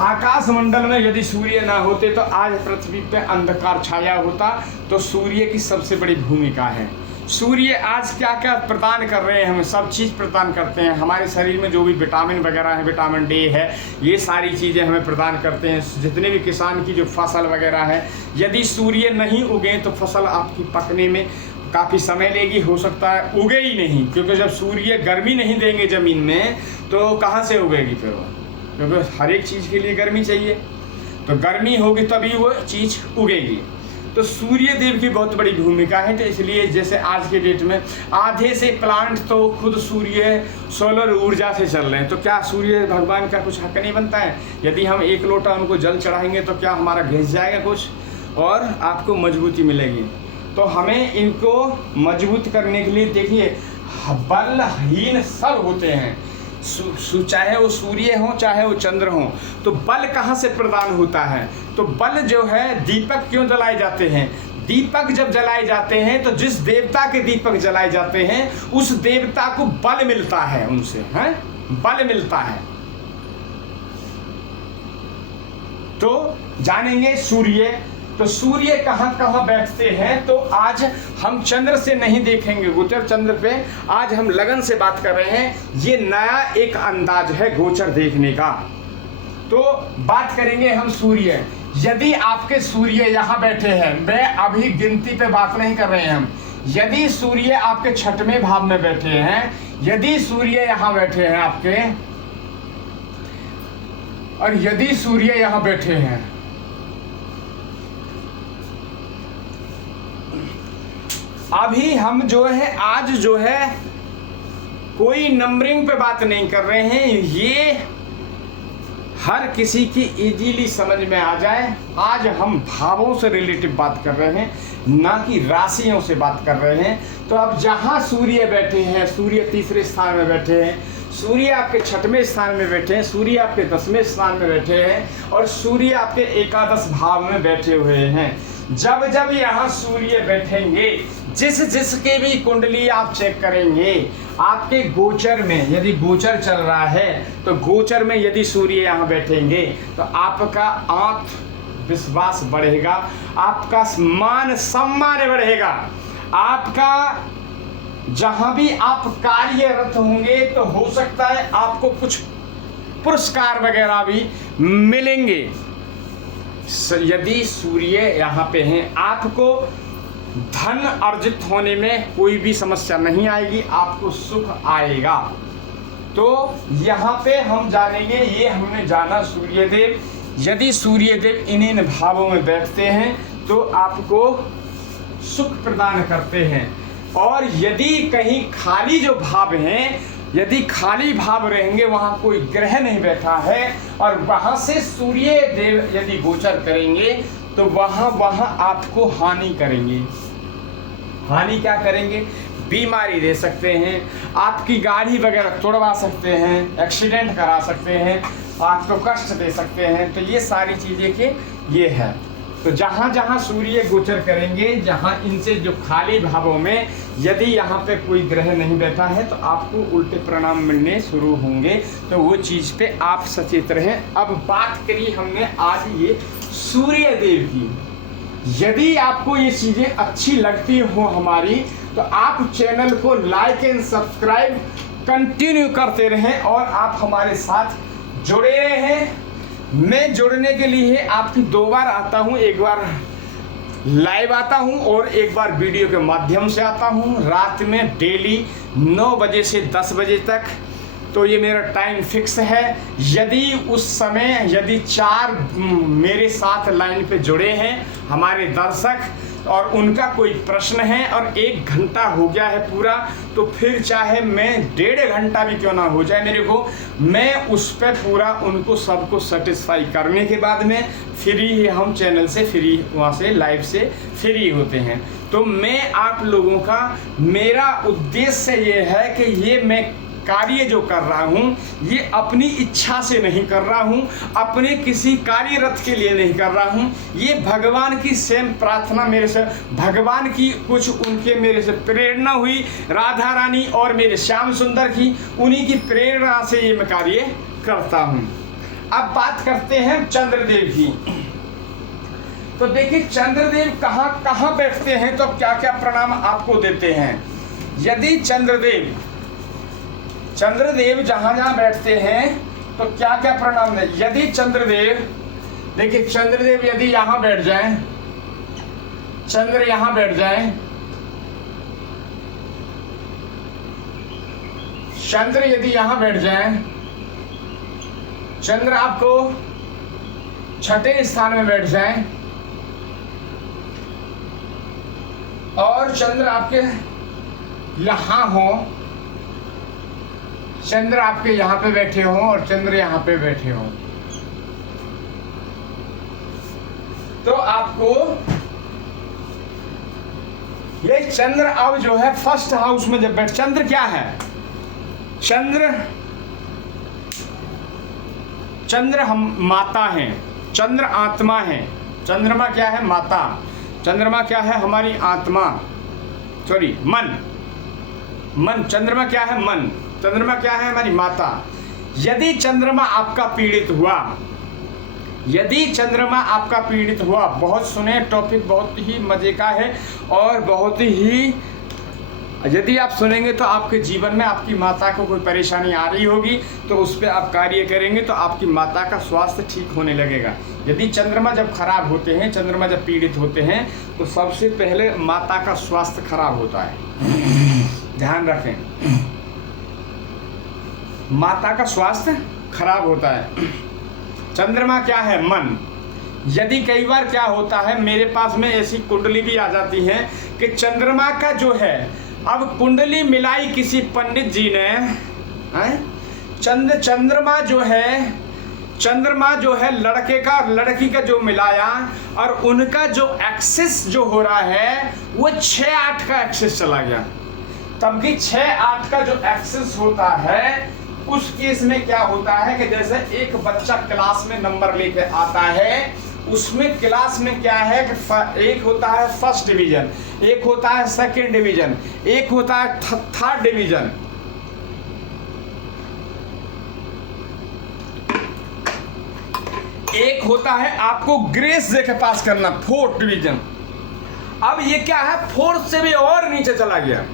आकाश मंडल में यदि सूर्य ना होते तो आज पृथ्वी पे अंधकार छाया होता। तो सूर्य की सबसे बड़ी भूमिका है। सूर्य आज क्या क्या प्रदान कर रहे हैं? हमें सब चीज़ प्रदान करते हैं। हमारे शरीर में जो भी विटामिन वगैरह है, विटामिन डी है, ये सारी चीज़ें हमें प्रदान करते हैं। जितने भी किसान की जो फसल वगैरह है, यदि सूर्य नहीं उगे तो फसल आपकी पकने में काफ़ी समय लेगी, हो सकता है उगे ही नहीं, क्योंकि जब सूर्य गर्मी नहीं देंगे ज़मीन में तो कहाँ से उगेगी फिर वो? क्योंकि हर एक चीज़ के लिए गर्मी चाहिए, तो गर्मी होगी तभी वो चीज़ उगेगी। तो सूर्य देव की बहुत बड़ी भूमिका है। तो इसलिए जैसे आज के डेट में आधे से प्लांट तो खुद सूर्य सोलर ऊर्जा से चल रहे हैं, तो क्या सूर्य भगवान का कुछ हक नहीं बनता है? यदि हम एक लोटा उनको जल चढ़ाएंगे तो क्या हमारा घिस जाएगा कुछ? और आपको मजबूती मिलेगी। तो हमें इनको मजबूत करने के लिए देखिए, बलहीन सब होते हैं, चाहे वो सूर्य हो चाहे वो चंद्र हो। तो बल कहाँ से प्रदान होता है? तो बल जो है, दीपक क्यों जलाए जाते हैं? दीपक जब जलाए जाते हैं तो जिस देवता के दीपक जलाए जाते हैं उस देवता को बल मिलता है, उनसे है बल मिलता है। तो जानेंगे सूर्य, तो सूर्य कहाँ कहाँ बैठते हैं। तो आज हम चंद्र से नहीं देखेंगे गोचर चंद्र पे, आज हम लगन से बात कर रहे हैं। ये नया एक अंदाज है गोचर देखने का। तो बात करेंगे हम सूर्य। यदि आपके सूर्य यहाँ बैठे हैं, मैं अभी गिनती पे बात नहीं कर रहे हैं हम, यदि सूर्य आपके छठवें भाव में बैठे हैं, यदि सूर्य यहाँ बैठे हैं आपके, और यदि सूर्य यहाँ बैठे हैं, अभी हम जो है आज जो है कोई नंबरिंग पे बात नहीं कर रहे हैं, ये हर किसी की इजीली समझ में आ जाए। आज हम भावों से रिलेटिव बात कर रहे हैं, ना कि राशियों से बात कर रहे हैं। तो अब जहाँ सूर्य बैठे हैं, सूर्य तीसरे स्थान में बैठे हैं, सूर्य आपके छठवें स्थान में बैठे हैं, सूर्य आपके 10वें स्थान में बैठे हैं, और सूर्य आपके एकादश भाव में बैठे हुए हैं। जब जब यहाँ सूर्य बैठेंगे, जिस जिसके भी कुंडली आप चेक करेंगे, आपके गोचर में यदि गोचर चल रहा है तो गोचर में यदि सूर्य यहाँ बैठेंगे तो आपका आत्मविश्वास बढ़ेगा, आपका मान सम्मान बढ़ेगा, आपका जहाँ भी आप कार्यरत होंगे तो हो सकता है आपको कुछ पुरस्कार वगैरह भी मिलेंगे। यदि सूर्य यहाँ पे हैं, आपको धन अर्जित होने में कोई भी समस्या नहीं आएगी, आपको सुख आएगा। तो यहाँ पे हम जानेंगे, ये हमने जाना सूर्यदेव, यदि सूर्यदेव इन भावों में बैठते हैं तो आपको सुख प्रदान करते हैं। और यदि कहीं खाली जो भाव हैं, यदि खाली भाव रहेंगे, वहाँ कोई ग्रह नहीं बैठा है, और वहाँ से सूर्य देव यदि गोचर करेंगे तो वहाँ आपको हानि करेंगे। हानि क्या करेंगे? बीमारी दे सकते हैं, आपकी गाड़ी वगैरह तोड़वा सकते हैं, एक्सीडेंट करा सकते हैं, आपको कष्ट दे सकते हैं। तो ये सारी चीज़ें के ये है। तो जहाँ जहाँ सूर्य गोचर करेंगे, जहाँ इनसे जो खाली भावों में यदि यहाँ पे कोई ग्रह नहीं बैठा है तो आपको उल्टे परिणाम मिलने शुरू होंगे। तो वो चीज़ पे आप सचेत रहें। अब बात करी हमने आज ये सूर्य देव की। यदि आपको ये चीज़ें अच्छी लगती हो हमारी, तो आप चैनल को लाइक एंड सब्सक्राइब कंटिन्यू करते रहें और आप हमारे साथ जुड़े रहें। मैं जुड़ने के लिए आपकी 2 बार आता हूँ, एक बार लाइव आता हूँ और एक बार वीडियो के माध्यम से आता हूँ रात में, डेली 9 बजे से 10 बजे तक। तो ये मेरा टाइम फिक्स है। यदि उस समय यदि 4 मेरे साथ लाइन पे जुड़े हैं हमारे दर्शक और उनका कोई प्रश्न है और 1 घंटा हो गया है पूरा, तो फिर चाहे मैं 1.5 घंटा भी क्यों ना हो जाए मेरे को, मैं उस पर पूरा उनको सबको सेटिस्फाई करने के बाद में फ्री, हम चैनल से फ्री, वहाँ से लाइव से फ्री होते हैं। तो मैं आप लोगों का, मेरा उद्देश्य ये है कि ये मैं कार्य जो कर रहा हूँ ये अपनी इच्छा से नहीं कर रहा हूँ, अपने किसी कार्यरत के लिए नहीं कर रहा हूँ। ये भगवान की सेम प्रार्थना मेरे से, भगवान की कुछ उनके मेरे से प्रेरणा हुई, राधा रानी और मेरे श्याम सुंदर की, उन्हीं की प्रेरणा से ये मैं कार्य करता हूँ। अब बात करते हैं चंद्रदेव की। तो देखिए चंद्रदेव कहाँ कहाँ बैठते हैं तो क्या क्या प्रणाम आपको देते हैं। यदि चंद्रदेव जहाँ जहाँ बैठते हैं तो क्या क्या प्रणाम दें। यदि चंद्रदेव, देखिए चंद्रदेव यदि यहाँ बैठ जाएं, चंद्र यहाँ बैठ जाएं, चंद्र यदि यहाँ बैठ जाएं, चंद्र आपको 6ठे स्थान में बैठ जाएं और चंद्र आपके यहाँ हो, चंद्र आपके यहाँ पे बैठे हों और चंद्र यहाँ पे बैठे हों, तो आपको ये चंद्र अब जो है फर्स्ट हाउस में जब बैठ, चंद्र क्या है? चंद्र हम माता हैं, चंद्र आत्मा है, चंद्रमा क्या है? माता। चंद्रमा क्या है? हमारी आत्मा, सॉरी मन। मन, चंद्रमा क्या है? मन। चंद्रमा क्या है? हमारी माता। यदि चंद्रमा आपका पीड़ित हुआ, यदि चंद्रमा आपका पीड़ित हुआ, बहुत सुने, टॉपिक बहुत ही मजे का है और बहुत ही, यदि आप सुनेंगे तो आपके जीवन में आपकी माता को कोई परेशानी आ रही होगी तो उस पर आप कार्य करेंगे तो आपकी माता का स्वास्थ्य ठीक होने लगेगा। यदि चंद्रमा जब खराब होते हैं, चंद्रमा जब पीड़ित होते हैं तो सबसे पहले माता का स्वास्थ्य खराब होता है। ध्यान रखें, माता का स्वास्थ्य खराब होता है। चंद्रमा क्या है? मन। यदि कई बार क्या होता है, मेरे पास में ऐसी कुंडली भी आ जाती है कि चंद्रमा का जो है, अब कुंडली मिलाई किसी पंडित जी ने, चंद्रमा जो है लड़के का लड़की का जो मिलाया और उनका जो एक्सेस जो हो रहा है वो 6-8 का एक्सेस चला गया। तब भी 6-8 का जो एक्सेस होता है उस केस में क्या होता है कि जैसे एक बच्चा क्लास में नंबर लेके आता है, उसमें क्लास में क्या है कि एक होता है फर्स्ट डिवीजन, एक होता है सेकंड डिवीजन, एक होता है थर्ड डिवीजन। एक होता है आपको ग्रेस देके पास करना, फोर्थ डिवीजन। अब ये क्या है, फोर्थ से भी और नीचे चला गया।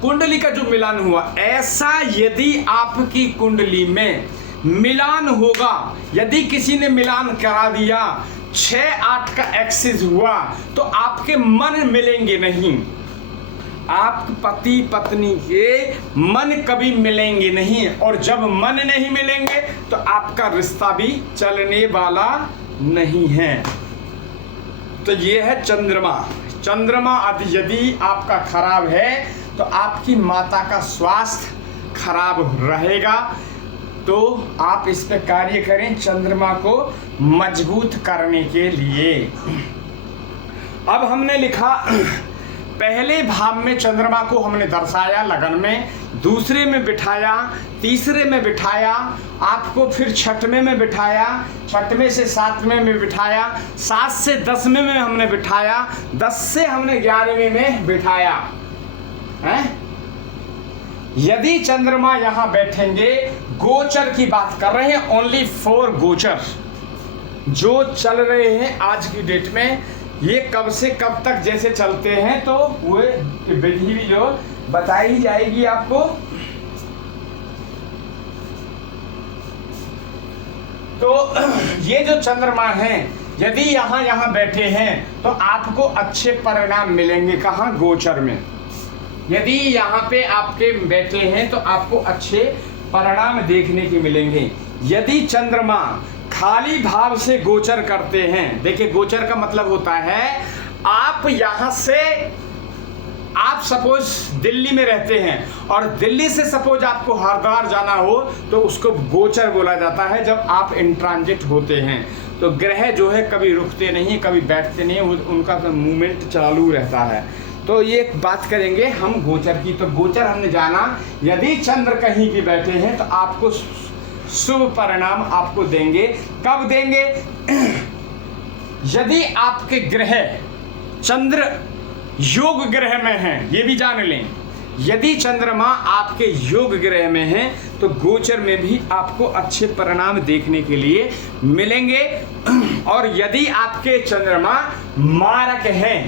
कुंडली का जो मिलान हुआ, ऐसा यदि आपकी कुंडली में मिलान होगा, यदि किसी ने मिलान करा दिया, 6-8 का एक्सेस हुआ तो आपके मन मिलेंगे नहीं, आप पति पत्नी के मन कभी मिलेंगे नहीं, और जब मन नहीं मिलेंगे तो आपका रिश्ता भी चलने वाला नहीं है। तो ये है चंद्रमा। चंद्रमा यदि आपका खराब है तो आपकी माता का स्वास्थ्य खराब रहेगा। तो आप इस पे कार्य करें चंद्रमा को मजबूत करने के लिए। अब हमने लिखा, पहले भाव में चंद्रमा को हमने दर्शाया लगन में, दूसरे में बिठाया, तीसरे में बिठाया, आपको फिर छठवें में बिठाया, छठवें से सातवें में बिठाया, 7 से 10वें में हमने बिठाया, 10 से हमने 11वें में बिठाया है। यदि चंद्रमा यहाँ बैठेंगे, गोचर की बात कर रहे हैं, ओनली 4 गोचर जो चल रहे हैं आज की डेट में, ये कब से कब तक जैसे चलते हैं तो वो विधि भी जो बताई जाएगी आपको। तो ये जो चंद्रमा हैं, यदि यहाँ बैठे हैं तो आपको अच्छे परिणाम मिलेंगे। कहाँ? गोचर में। यदि यहाँ पे आपके बैठे हैं तो आपको अच्छे परिणाम देखने के मिलेंगे। यदि चंद्रमा खाली भाव से गोचर करते हैं, देखिए गोचर का मतलब होता है आप यहाँ से, आप सपोज दिल्ली में रहते हैं और दिल्ली से सपोज आपको हरिद्वार जाना हो तो उसको गोचर बोला जाता है। जब आप इन ट्रांजिट होते हैं तो ग्रह जो है कभी रुकते नहीं, कभी बैठते नहीं, उनका मूवमेंट चालू रहता है। तो ये बात करेंगे हम गोचर की। तो गोचर हमने जाना, यदि चंद्र कहीं भी बैठे हैं तो आपको शुभ परिणाम आपको देंगे। कब देंगे? यदि आपके ग्रह चंद्र योग ग्रह में हैं, ये भी जान लें, यदि चंद्रमा आपके योग ग्रह में हैं तो गोचर में भी आपको अच्छे परिणाम देखने के लिए मिलेंगे। और यदि आपके चंद्रमा मारक हैं,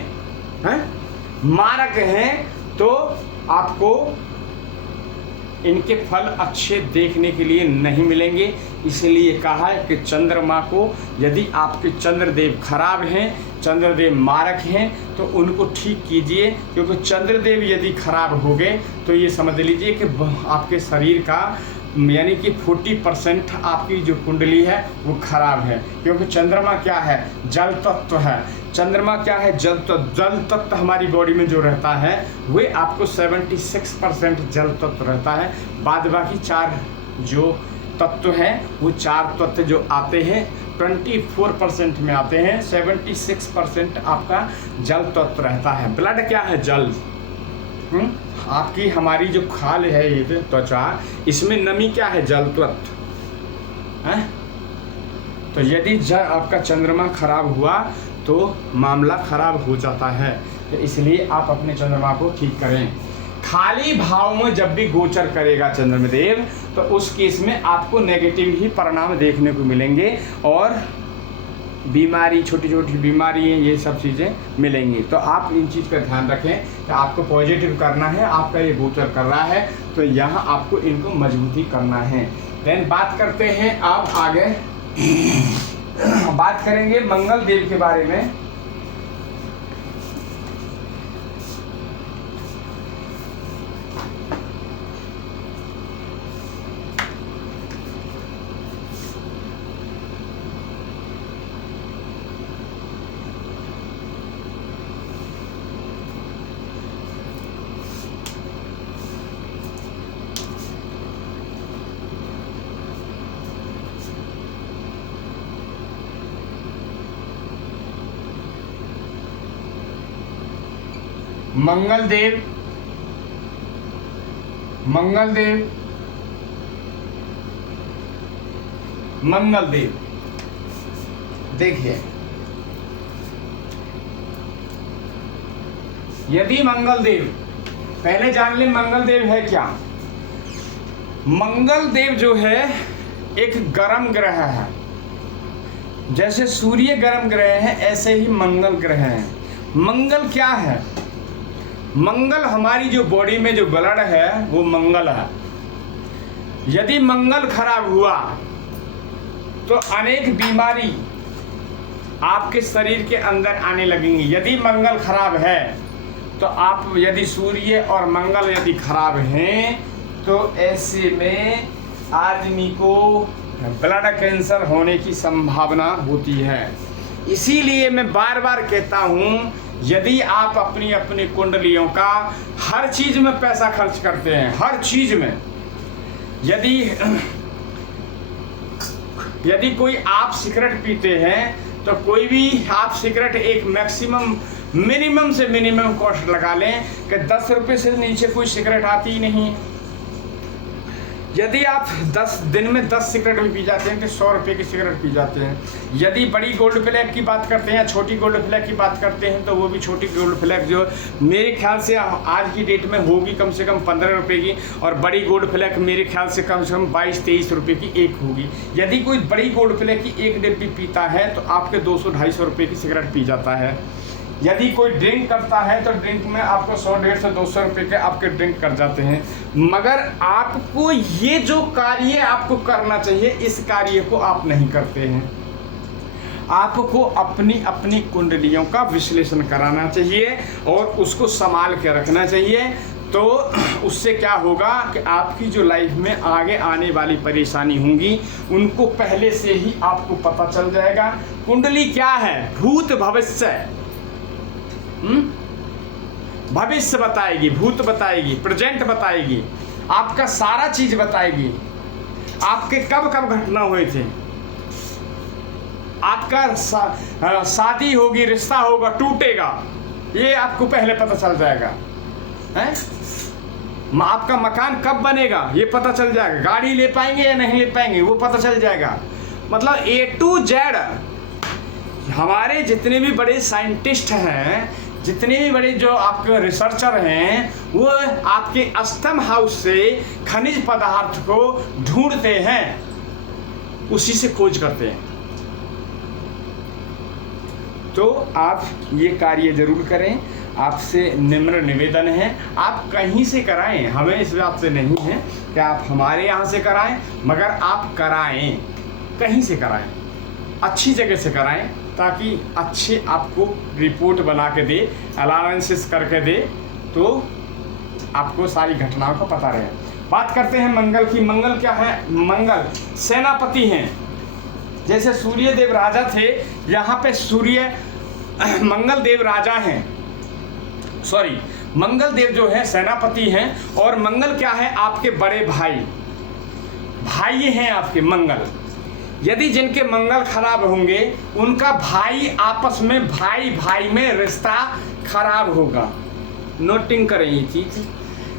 मारक हैं तो आपको इनके फल अच्छे देखने के लिए नहीं मिलेंगे। इसलिए कहा है कि चंद्रमा को, यदि आपके चंद्रदेव खराब हैं, चंद्रदेव मारक हैं तो उनको ठीक कीजिए, क्योंकि चंद्रदेव यदि खराब हो गए तो ये समझ लीजिए कि आपके शरीर का यानी कि 40% आपकी जो कुंडली है वो खराब है। क्योंकि चंद्रमा क्या है? जल तत्व है। चंद्रमा क्या है? जल तत्व। जल तत्व हमारी बॉडी में जो रहता है वे आपको 76% जल तत्व रहता है। बाद बाकी 4 जो तत्व हैं वो 4 तत्व जो आते हैं 24% में आते हैं, 76% आपका जल तत्व रहता है। ब्लड क्या है? जल। आपकी हमारी जो खाल है ये त्वचा, इसमें नमी क्या है? जल तत्व है। तो यदि आपका चंद्रमा खराब हुआ तो मामला खराब हो जाता है। तो इसलिए आप अपने चंद्रमा को ठीक करें। खाली भाव में जब भी गोचर करेगा चंद्रमदेव तो उस केस में आपको नेगेटिव ही परिणाम देखने को मिलेंगे और बीमारी, छोटी छोटी बीमारी, ये सब चीज़ें मिलेंगी। तो आप इन चीज़ का ध्यान रखें कि आपको पॉजिटिव करना है। आपका ये गोचर कर रहा है तो यहाँ आपको इनको मजबूती करना है। देन बात करते हैं आप आगे बात करेंगे मंगल देव के बारे में। मंगल देव देखिए, यदि मंगल देव, पहले जान ले मंगल देव है क्या। मंगल देव जो है एक गर्म ग्रह है। जैसे सूर्य गर्म ग्रह है ऐसे ही मंगल ग्रह है। मंगल क्या है? मंगल हमारी जो बॉडी में जो ब्लड है वो मंगल है। यदि मंगल खराब हुआ तो अनेक बीमारी आपके शरीर के अंदर आने लगेंगी। यदि मंगल खराब है तो आप, यदि सूर्य और मंगल यदि खराब हैं तो ऐसे में आदमी को ब्लड कैंसर होने की संभावना होती है। इसीलिए मैं बार बार कहता हूँ, यदि आप अपनी अपनी कुंडलियों का हर चीज में पैसा खर्च करते हैं, हर चीज में, यदि कोई आप सिगरेट पीते हैं तो कोई भी आप सिगरेट एक मैक्सिमम मिनिमम से मिनिमम कॉस्ट लगा लें कि 10 रुपये से नीचे कोई सिगरेट आती ही नहीं। यदि आप 10 दिन में 10 सिगरेट भी पी जाते हैं तो 100 रुपये की सिगरेट पी जाते हैं। यदि बड़ी गोल्ड फ्लैग की बात करते हैं या छोटी गोल्ड फ्लैग की बात करते हैं तो वो भी छोटी गोल्ड फ्लैग जो मेरे ख्याल से आज की डेट में होगी कम से कम 15 रुपये की, और बड़ी गोल्ड फ्लैग मेरे ख्याल से कम 22-23 रुपये की एक होगी। यदि कोई बड़ी गोल्ड फ्लैग की एक डिब्बी पीता है तो आपके 200-250 रुपये की सिगरेट पी जाता है। यदि कोई ड्रिंक करता है तो ड्रिंक में आपको 100-150-200 रुपये के आपके ड्रिंक कर जाते हैं। मगर आपको ये जो कार्य आपको करना चाहिए, इस कार्य को आप नहीं करते हैं। आपको अपनी अपनी कुंडलियों का विश्लेषण कराना चाहिए और उसको संभाल के रखना चाहिए। तो उससे क्या होगा कि आपकी जो लाइफ में आगे आने वाली परेशानी होंगी उनको पहले से ही आपको पता चल जाएगा। कुंडली क्या है? भूत भविष्य, भविष्य बताएगी, भूत बताएगी, प्रेजेंट बताएगी, आपका सारा चीज बताएगी। आपके कब कब घटना हुए थे, आपका शादी होगी, रिश्ता होगा, टूटेगा, ये आपको पहले पता चल जाएगा। हैं? आपका मकान कब बनेगा ये पता चल जाएगा। गाड़ी ले पाएंगे या नहीं ले पाएंगे वो पता चल जाएगा। मतलब A to Z हमारे जितने भी बड़े साइंटिस्ट हैं, जितने भी बड़े जो आपके रिसर्चर हैं, वो आपके अस्तम हाउस से खनिज पदार्थ को ढूंढते हैं, उसी से खोज करते हैं। तो आप ये कार्य जरूर करें। आपसे निम्र निवेदन है, आप कहीं से कराएं, हमें इस बात से नहीं है कि आप हमारे यहाँ से कराएं, मगर आप कराएं, कहीं से कराएं, अच्छी जगह से कराएं, ताकि अच्छे आपको रिपोर्ट बना के दे, एनालिसिस करके दे, तो आपको सारी घटनाओं का पता रहे। बात करते हैं मंगल की। मंगल क्या है? मंगल सेनापति हैं। जैसे सूर्य देव राजा थे, यहाँ पे मंगल देव राजा हैं, सॉरी, मंगल देव जो है सेनापति हैं। और मंगल क्या है? आपके बड़े भाई हैं आपके मंगल। यदि जिनके मंगल खराब होंगे उनका भाई आपस में, भाई में रिश्ता खराब होगा। नोटिंग करें ये चीज,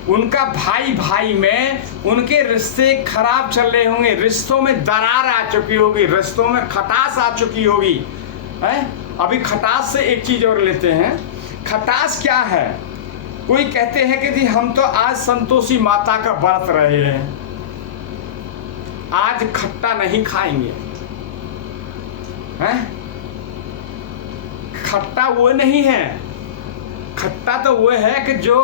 उनका भाई में उनके रिश्ते खराब चल रहे होंगे, रिश्तों में दरार आ चुकी होगी, रिश्तों में खटास आ चुकी होगी, है? अभी खटास से एक चीज और लेते हैं। खटास क्या है? कोई कहते हैं कि जी हम तो आज संतोषी माता का व्रत रहे हैं, आज खट्टा नहीं खाएंगे। हैं? खट्टा वो नहीं है, खट्टा तो वो है कि जो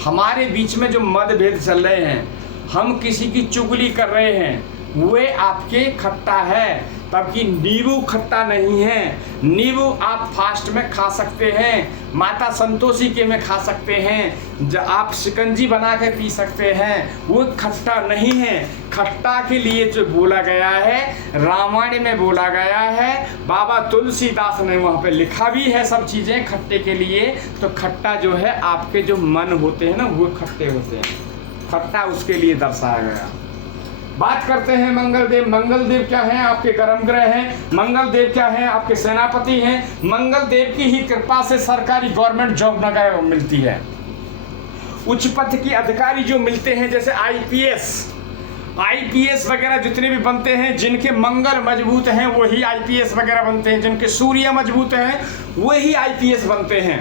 हमारे बीच में जो मतभेद चल रहे हैं, हम किसी की चुगली कर रहे हैं, वे आपके खट्टा है। तबकि नींबू खट्टा नहीं है। नींबू आप फास्ट में खा सकते हैं, माता संतोषी के में खा सकते हैं, आप शिकंजी बना के पी सकते हैं, वो खट्टा नहीं है। खट्टा के लिए जो बोला गया है, रामायण में बोला गया है, बाबा तुलसीदास ने वहाँ पे लिखा भी है सब चीज़ें खट्टे के लिए। तो खट्टा जो है आपके जो मन होते हैं ना, वो खट्टे होते हैं, खट्टा उसके लिए दर्शाया गया। बात करते हैं मंगल देव। मंगल देव क्या है? आपके गर्म ग्रह हैं। मंगल देव क्या है? आपके सेनापति हैं। मंगल देव की ही कृपा से सरकारी गवर्नमेंट जॉब नगर मिलती है। उच्च पद की अधिकारी जो मिलते हैं, जैसे आईपीएस वगैरह जितने भी बनते हैं, जिनके मंगल मजबूत हैं वही आईपीएस वगैरह बनते हैं, जिनके सूर्य मजबूत हैं वही आईपीएस बनते हैं,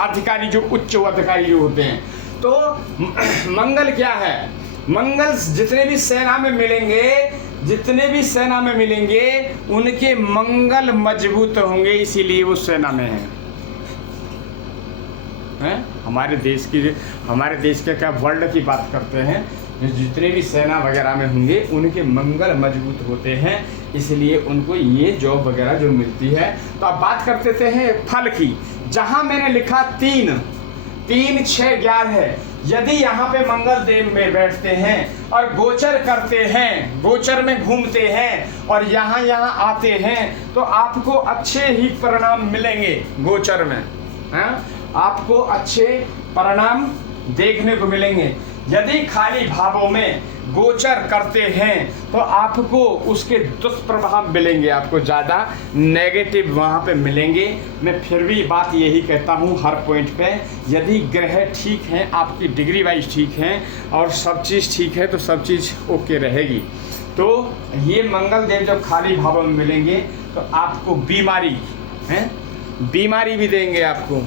अधिकारी जो उच्च अधिकारी जो होते हैं। तो मंगल क्या है? मंगल जितने भी सेना में मिलेंगे उनके मंगल मजबूत होंगे, इसीलिए वो सेना में हैं। हमारे देश के क्या वर्ल्ड की बात करते हैं, जितने भी सेना वगैरह में होंगे उनके मंगल मजबूत होते हैं, इसलिए उनको ये जॉब वगैरह जो मिलती है। तो अब बात करते हैं फल की। जहां मैंने लिखा 3, 6, 11 है, यदि यहाँ पे मंगल देव में बैठते हैं और गोचर करते हैं, गोचर में घूमते हैं और यहाँ आते हैं, तो आपको अच्छे ही परिणाम मिलेंगे गोचर में। आपको अच्छे परिणाम देखने को मिलेंगे। यदि खाली भावों में गोचर करते हैं तो आपको उसके दुष्प्रभाव मिलेंगे, आपको ज़्यादा नेगेटिव वहाँ पे मिलेंगे। मैं फिर भी बात यही कहता हूँ हर पॉइंट पे, यदि ग्रह ठीक हैं, आपकी डिग्री वाइज ठीक हैं और सब चीज़ ठीक है तो सब चीज़ ओके रहेगी। तो ये मंगल देव जब खाली भावों में मिलेंगे तो आपको बीमारी भी देंगे आपको,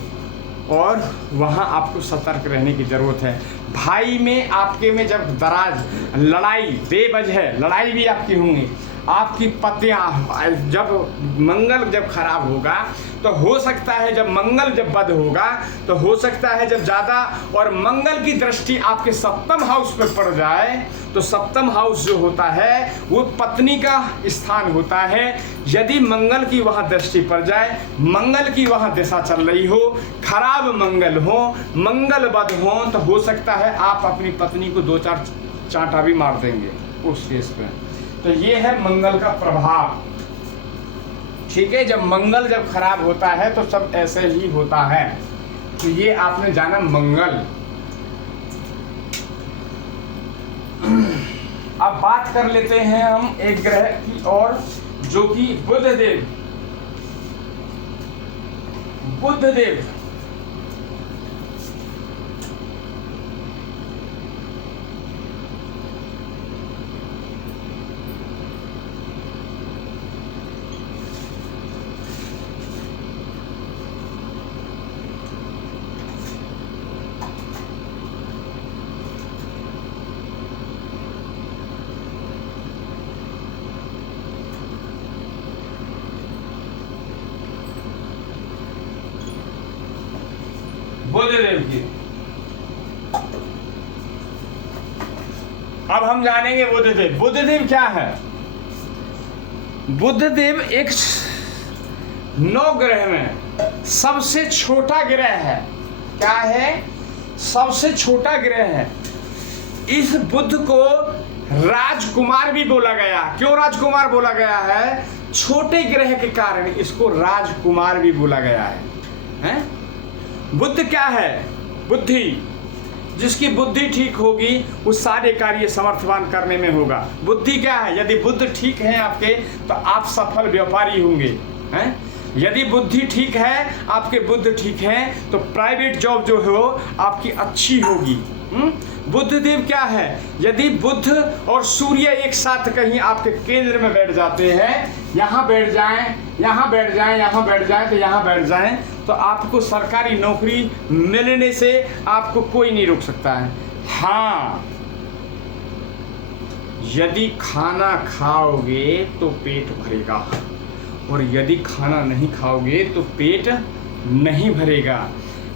और वहाँ आपको सतर्क रहने की ज़रूरत है। भाई में आपके में जब दराज लड़ाई बेवजह लड़ाई भी आपकी होंगी, आपकी पत्नियाँ जब मंगल जब खराब होगा तो हो सकता है, जब मंगल जब बद होगा तो हो सकता है जब ज़्यादा और मंगल की दृष्टि आपके सप्तम हाउस पर पड़ जाए, तो सप्तम हाउस जो होता है वो पत्नी का स्थान होता है। यदि मंगल की वहाँ दृष्टि पड़ जाए, मंगल की वहाँ दिशा चल रही हो, खराब मंगल हो, मंगल बद हो, तो हो सकता है आप अपनी पत्नी को 2-4 चांटा भी मार देंगे उस केस पे। तो ये है मंगल का प्रभाव। ठीक है, जब मंगल जब खराब होता है तो सब ऐसे ही होता है। तो ये आपने जाना मंगल। अब बात कर लेते हैं हम एक ग्रह की और, जो कि बुधदेव। बुधदेव की अब हम जानेंगे बुधदेव। बुधदेव क्या है? बुधदेव एक 9 ग्रह में सबसे छोटा ग्रह है। क्या है? सबसे छोटा ग्रह है। इस बुध को राजकुमार भी बोला गया। क्यों राजकुमार बोला गया है? छोटे ग्रह के कारण इसको राजकुमार भी बोला गया है? बुद्ध क्या है? बुद्धि। जिसकी बुद्धि ठीक होगी वो सारे कार्य समर्थवान करने में होगा। बुद्धि क्या है? यदि बुद्ध ठीक है आपके तो आप सफल व्यापारी होंगे। हैं? यदि बुद्धि ठीक है, आपके बुद्ध ठीक है, तो प्राइवेट जॉब जो हो आपकी अच्छी होगी। बुध देव क्या है? यदि बुध और सूर्य एक साथ कहीं आपके केंद्र में बैठ जाते हैं, यहाँ बैठ जाएं, यहाँ बैठ जाएं, यहाँ बैठ जाएं, तो यहाँ बैठ जाएं, तो आपको सरकारी नौकरी मिलने से आपको कोई नहीं रोक सकता है। हाँ, यदि खाना खाओगे तो पेट भरेगा, और यदि खाना नहीं खाओगे तो पेट नहीं भरेगा।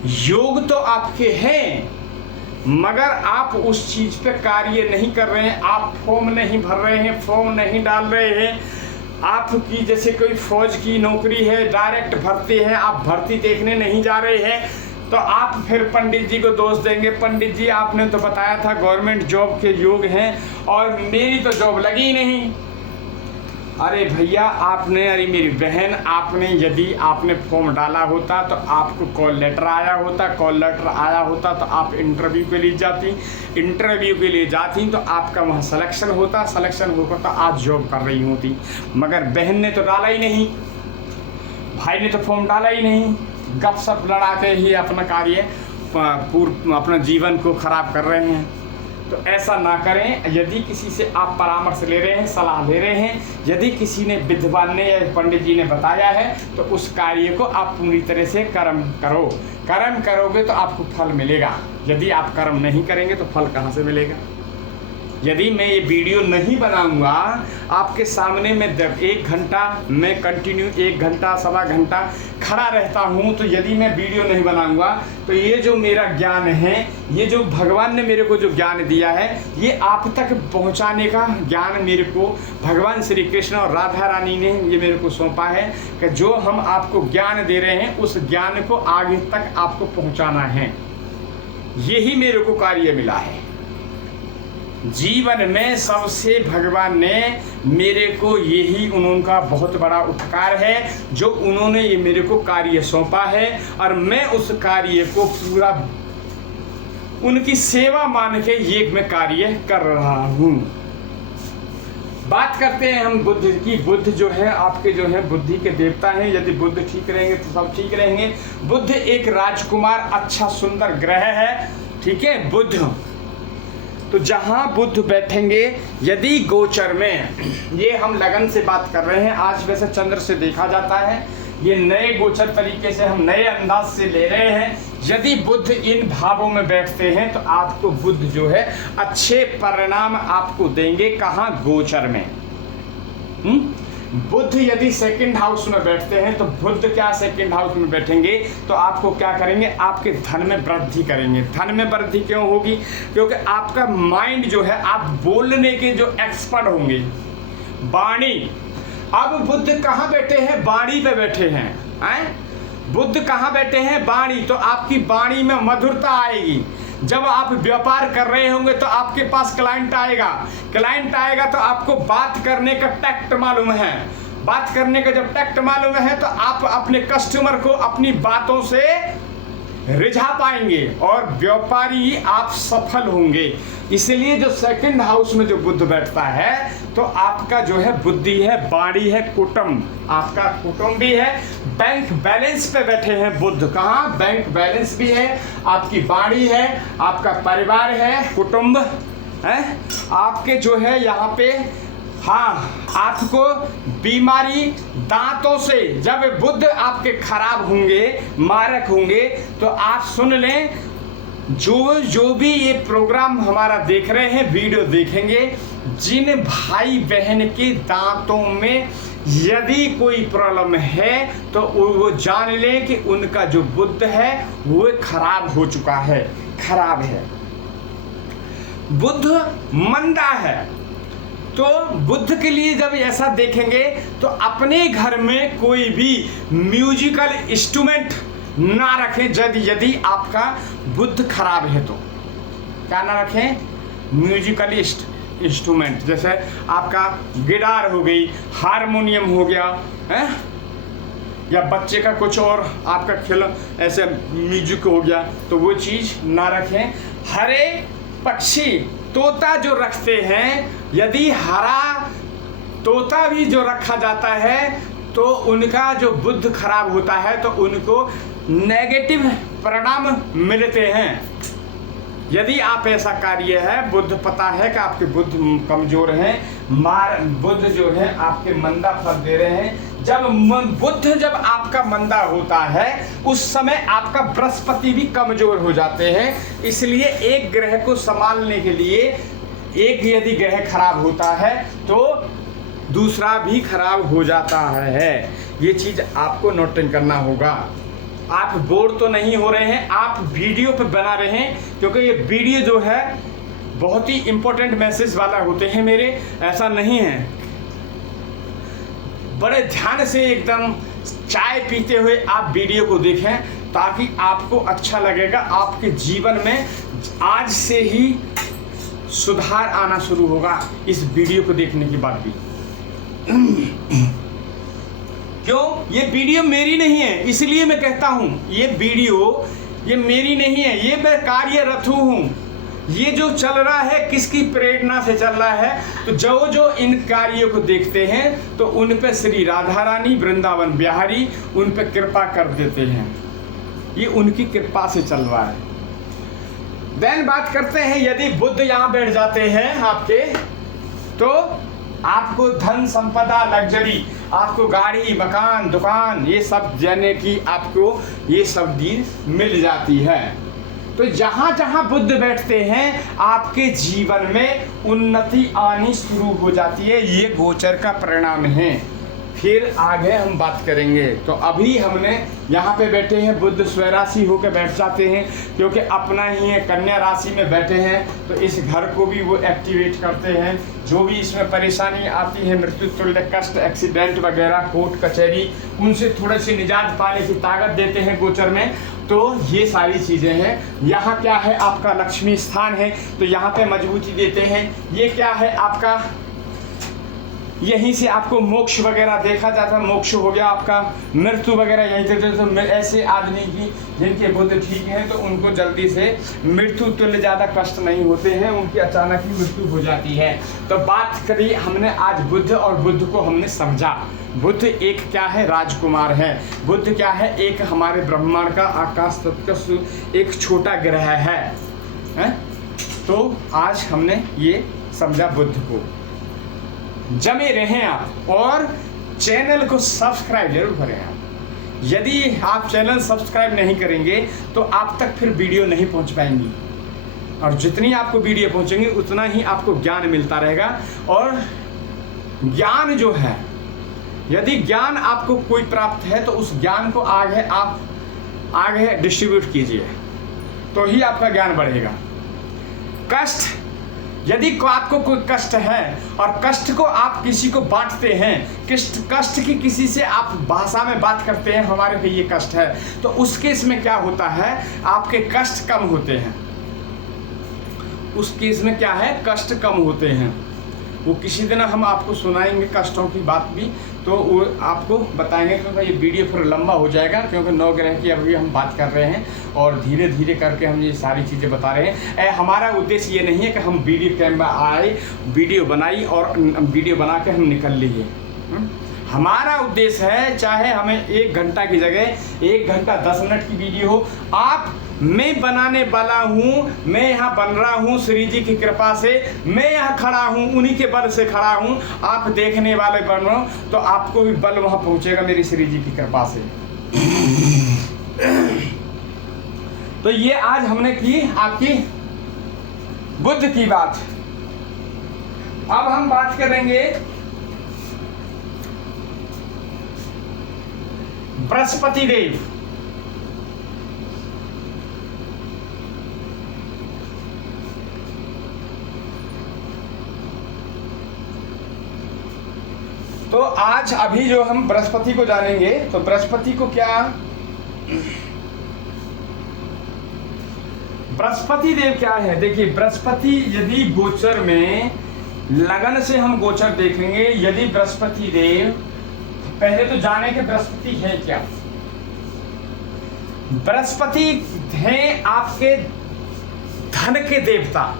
योग तो आपके हैं, मगर आप उस चीज पे कार्य नहीं कर रहे हैं। आप फॉर्म नहीं भर रहे हैं, फॉर्म नहीं डाल रहे हैं। आपकी जैसे कोई फौज की नौकरी है, डायरेक्ट भर्ती है, आप भर्ती देखने नहीं जा रहे हैं, तो आप फिर पंडित जी को दोष देंगे, पंडित जी आपने तो बताया था गवर्नमेंट जॉब के योग हैं और मेरी तो जॉब लगी नहीं। अरे भैया आपने, अरे मेरी बहन, आपने यदि आपने फॉर्म डाला होता तो आपको कॉल लेटर आया होता, कॉल लेटर आया होता तो आप इंटरव्यू के लिए जाती, इंटरव्यू के लिए जाती तो आपका वहाँ सिलेक्शन होता, सिलेक्शन होकर तो आज जॉब कर रही होती। मगर बहन ने तो डाला ही नहीं, भाई ने तो फॉर्म डाला ही नहीं, गपशप लड़ाते ही अपना कार्य अपना जीवन को खराब कर रहे हैं। तो ऐसा ना करें। यदि किसी से आप परामर्श ले रहे हैं, सलाह ले रहे हैं, यदि किसी ने विद्वान ने या पंडित जी ने बताया है, तो उस कार्य को आप पूरी तरह से कर्म करो। कर्म करोगे तो आपको फल मिलेगा। यदि आप कर्म नहीं करेंगे तो फल कहाँ से मिलेगा? यदि मैं ये वीडियो नहीं बनाऊंगा आपके सामने में 1 घंटा मैं कंटिन्यू 1 घंटा सवा घंटा खड़ा रहता हूँ, तो यदि मैं वीडियो नहीं बनाऊंगा तो ये जो मेरा ज्ञान है, ये जो भगवान ने मेरे को जो ज्ञान दिया है, ये आप तक पहुँचाने का ज्ञान मेरे को भगवान श्री कृष्ण और राधा रानी ने ये मेरे को सौंपा है कि जो हम आपको ज्ञान दे रहे हैं उस ज्ञान को आगे तक आपको पहुँचाना है। यही मेरे को कार्य मिला है जीवन में। सबसे भगवान ने मेरे को, यही उनका बहुत बड़ा उपकार है जो उन्होंने ये मेरे को कार्य सौंपा है, और मैं उस कार्य को पूरा उनकी सेवा मान के ये मैं कार्य कर रहा हूँ। बात करते हैं हम बुद्ध की। बुद्ध जो है आपके जो है बुद्धि के देवता हैं। यदि बुद्ध ठीक रहेंगे तो सब ठीक रहेंगे। बुद्ध एक राजकुमार, अच्छा सुंदर ग्रह है, ठीक है। बुद्ध तो जहाँ बुद्ध बैठेंगे, यदि गोचर में, ये हम लगन से बात कर रहे हैं, आज वैसे चंद्र से देखा जाता है, ये नए गोचर तरीके से हम नए अंदाज से ले रहे हैं। यदि बुद्ध इन भावों में बैठते हैं तो आपको बुद्ध जो है अच्छे परिणाम आपको देंगे। कहाँ? गोचर में। बुद्ध यदि सेकंड हाउस में बैठते हैं तो बुद्ध क्या सेकंड हाउस में बैठेंगे तो आपको क्या करेंगे? आपके धन में वृद्धि करेंगे। धन में वृद्धि क्यों होगी? क्योंकि आपका माइंड जो है, आप बोलने के जो एक्सपर्ट होंगे, वाणी। अब बुद्ध कहाँ बैठे हैं? वाणी पे बैठे हैं। बुद्ध कहाँ बैठे हैं? वाणी। तो आपकी वाणी में मधुरता आएगी। जब आप व्यापार कर रहे होंगे तो आपके पास क्लाइंट आएगा। क्लाइंट आएगा तो आपको बात करने का टैक्ट मालूम है। बात करने का जब टैक्ट मालूम है तो आप अपने कस्टमर को अपनी बातों से रिझा पाएंगे और व्यापारी आप सफल होंगे। इसलिए जो सेकंड हाउस में जो बुद्ध बैठता है तो आपका जो है बुद्धि है, वाणी है, कुटुंब, आपका कुटुंब भी है। बैंक बैलेंस पे बैठे हैं बुद्ध। कहाँ? बैंक बैलेंस भी है, आपकी वाणी है, आपका परिवार है, कुटुंब है, आपके जो है यहाँ पे। हाँ, आपको बीमारी दांतों से, जब बुद्ध आपके खराब होंगे, मारक होंगे, तो आप सुन लें, जो भी ये प्रोग्राम हमारा देख रहे हैं, वीडियो देखेंगे, जिन भाई बहन के दांतों में यदि कोई प्रॉब्लम है तो वो जान लें कि उनका जो बुद्ध है वो खराब हो चुका है, खराब है। बुद्ध मंदा है। तो बुद्ध के लिए जब ऐसा देखेंगे तो अपने घर में कोई भी म्यूजिकल इंस्ट्रूमेंट ना रखें। यदि आपका बुद्ध खराब है तो क्या ना रखें? म्यूजिकल इंस्ट्रूमेंट, जैसे आपका गिटार हो गई, हारमोनियम हो गया है, या बच्चे का कुछ और आपका खेल ऐसे म्यूजिक हो गया, तो वो चीज़ ना रखें। हरे पक्षी, तोता जो रखते हैं, यदि हरा तोता भी जो रखा जाता है तो उनका जो बुद्ध खराब होता है तो उनको नेगेटिव परिणाम मिलते हैं। यदि आप ऐसा कार्य है, बुध पता है कि आपके बुध कमजोर हैं, बुध जो है आपके मंदा फल दे रहे हैं। जब आपका मंदा होता है उस समय आपका बृहस्पति भी कमजोर हो जाते हैं। इसलिए एक ग्रह को संभालने के लिए एक यदि ग्रह खराब होता है तो दूसरा भी खराब हो जाता है। ये चीज आपको नोटिंग करना होगा। आप बोर तो नहीं हो रहे हैं, आप वीडियो पे बना रहे हैं, क्योंकि ये वीडियो जो है बहुत ही इंपॉर्टेंट मैसेज वाला होते हैं मेरे, ऐसा नहीं है। बड़े ध्यान से एकदम चाय पीते हुए आप वीडियो को देखें, ताकि आपको अच्छा लगेगा। आपके जीवन में आज से ही सुधार आना शुरू होगा इस वीडियो को देखने के बाद भी। क्यों? ये वीडियो मेरी नहीं है, इसलिए मैं कहता हूं ये वीडियो ये मेरी नहीं है, ये मैं कार्यरत हूं। ये जो चल रहा है किसकी प्रेरणा से चल रहा है? तो जो इन कार्यों को देखते हैं तो उन पे श्री राधा रानी वृंदावन बिहारी उन पे कृपा कर देते हैं। ये उनकी कृपा से चल रहा है। देन बात करते हैं, यदि बुध यहाँ बैठ जाते हैं आपके, तो आपको धन संपदा लग्जरी, आपको गाड़ी मकान दुकान ये सब जाने की आपको ये सब चीज मिल जाती है। तो जहाँ जहाँ बुध बैठते हैं आपके जीवन में उन्नति आनी शुरू हो जाती है। ये गोचर का परिणाम है। फिर आगे हम बात करेंगे। तो अभी हमने यहाँ पे बैठे हैं, बुध स्वराशि होकर बैठ जाते हैं, क्योंकि अपना ही है, कन्या राशि में बैठे हैं, तो इस घर को भी वो एक्टिवेट करते हैं। जो भी इसमें परेशानी आती है, मृत्यु तुल्य कष्ट एक्सीडेंट वगैरह कोर्ट कचहरी, उनसे थोड़े से निजात पाने की ताकत देते हैं गोचर में। तो ये सारी चीज़ें हैं। यहाँ क्या है? आपका लक्ष्मी स्थान है, तो यहाँ पे मजबूती देते हैं। ये क्या है? आपका यहीं से आपको मोक्ष वगैरह देखा जाता है। मोक्ष हो गया आपका, मृत्यु वगैरह यहीं से। तो ऐसे आदमी की जिनके बुध ठीक है तो उनको जल्दी से मृत्यु तुल्य ज़्यादा कष्ट नहीं होते हैं, उनकी अचानक ही मृत्यु हो जाती है। तो बात करी हमने आज बुध, और बुध को हमने समझा। बुध एक क्या है? राजकुमार है। बुध क्या है? एक हमारे ब्रह्मांड का आकाश तत्व का एक छोटा ग्रह है? तो आज हमने ये समझा बुध को। जमे रहें आप, और चैनल को सब्सक्राइब जरूर करें आप। यदि आप चैनल सब्सक्राइब नहीं करेंगे तो आप तक फिर वीडियो नहीं पहुंच पाएंगी, और जितनी आपको वीडियो पहुंचेंगी उतना ही आपको ज्ञान मिलता रहेगा। और ज्ञान जो है, यदि ज्ञान आपको कोई प्राप्त है तो उस ज्ञान को आप आगे डिस्ट्रीब्यूट कीजिए, तो ही आपका ज्ञान बढ़ेगा। कष्ट, यदि आपको कोई कष्ट है और कष्ट को आप किसी को बांटते हैं, कष्ट की किसी से आप भाषा में बात करते हैं, हमारे पे ये कष्ट है, तो उस केस में क्या होता है? आपके कष्ट कम होते हैं। उस केस में क्या है? कष्ट कम होते हैं। वो किसी दिन हम आपको सुनाएंगे कष्टों की बात भी, तो वो आपको बताएंगे, क्योंकि ये वीडियो फिर लंबा हो जाएगा, क्योंकि 9 ग्रह की अभी हम बात कर रहे हैं और धीरे धीरे करके हम ये सारी चीज़ें बता रहे हैं। हमारा उद्देश्य ये नहीं है कि हम वीडियो कैमरा आए, वीडियो बनाई और वीडियो बना के हम निकल लिए। हमारा उद्देश्य है, चाहे हमें 1 घंटा की जगह 1 घंटा 10 मिनट की वीडियो हो, मैं बनाने वाला हूँ, मैं यहाँ बन रहा हूँ श्री जी की कृपा से, मैं यहाँ खड़ा हूँ, उन्हीं के बल से खड़ा हूँ। आप देखने वाले बन रहे हो तो आपको भी बल वहाँ पहुँचेगा मेरी श्री जी की कृपा से। तो ये आज हमने की आपकी बुध की बात। अब हम बात करेंगे बृहस्पति देव। तो आज अभी जो हम बृहस्पति को जानेंगे, तो बृहस्पति को क्या, बृहस्पति देव क्या है? देखिए, बृहस्पति यदि गोचर में लगन से हम गोचर देखेंगे, यदि बृहस्पति देव, पहले तो जाने के बृहस्पति है क्या। बृहस्पति हैं आपके धन के देवता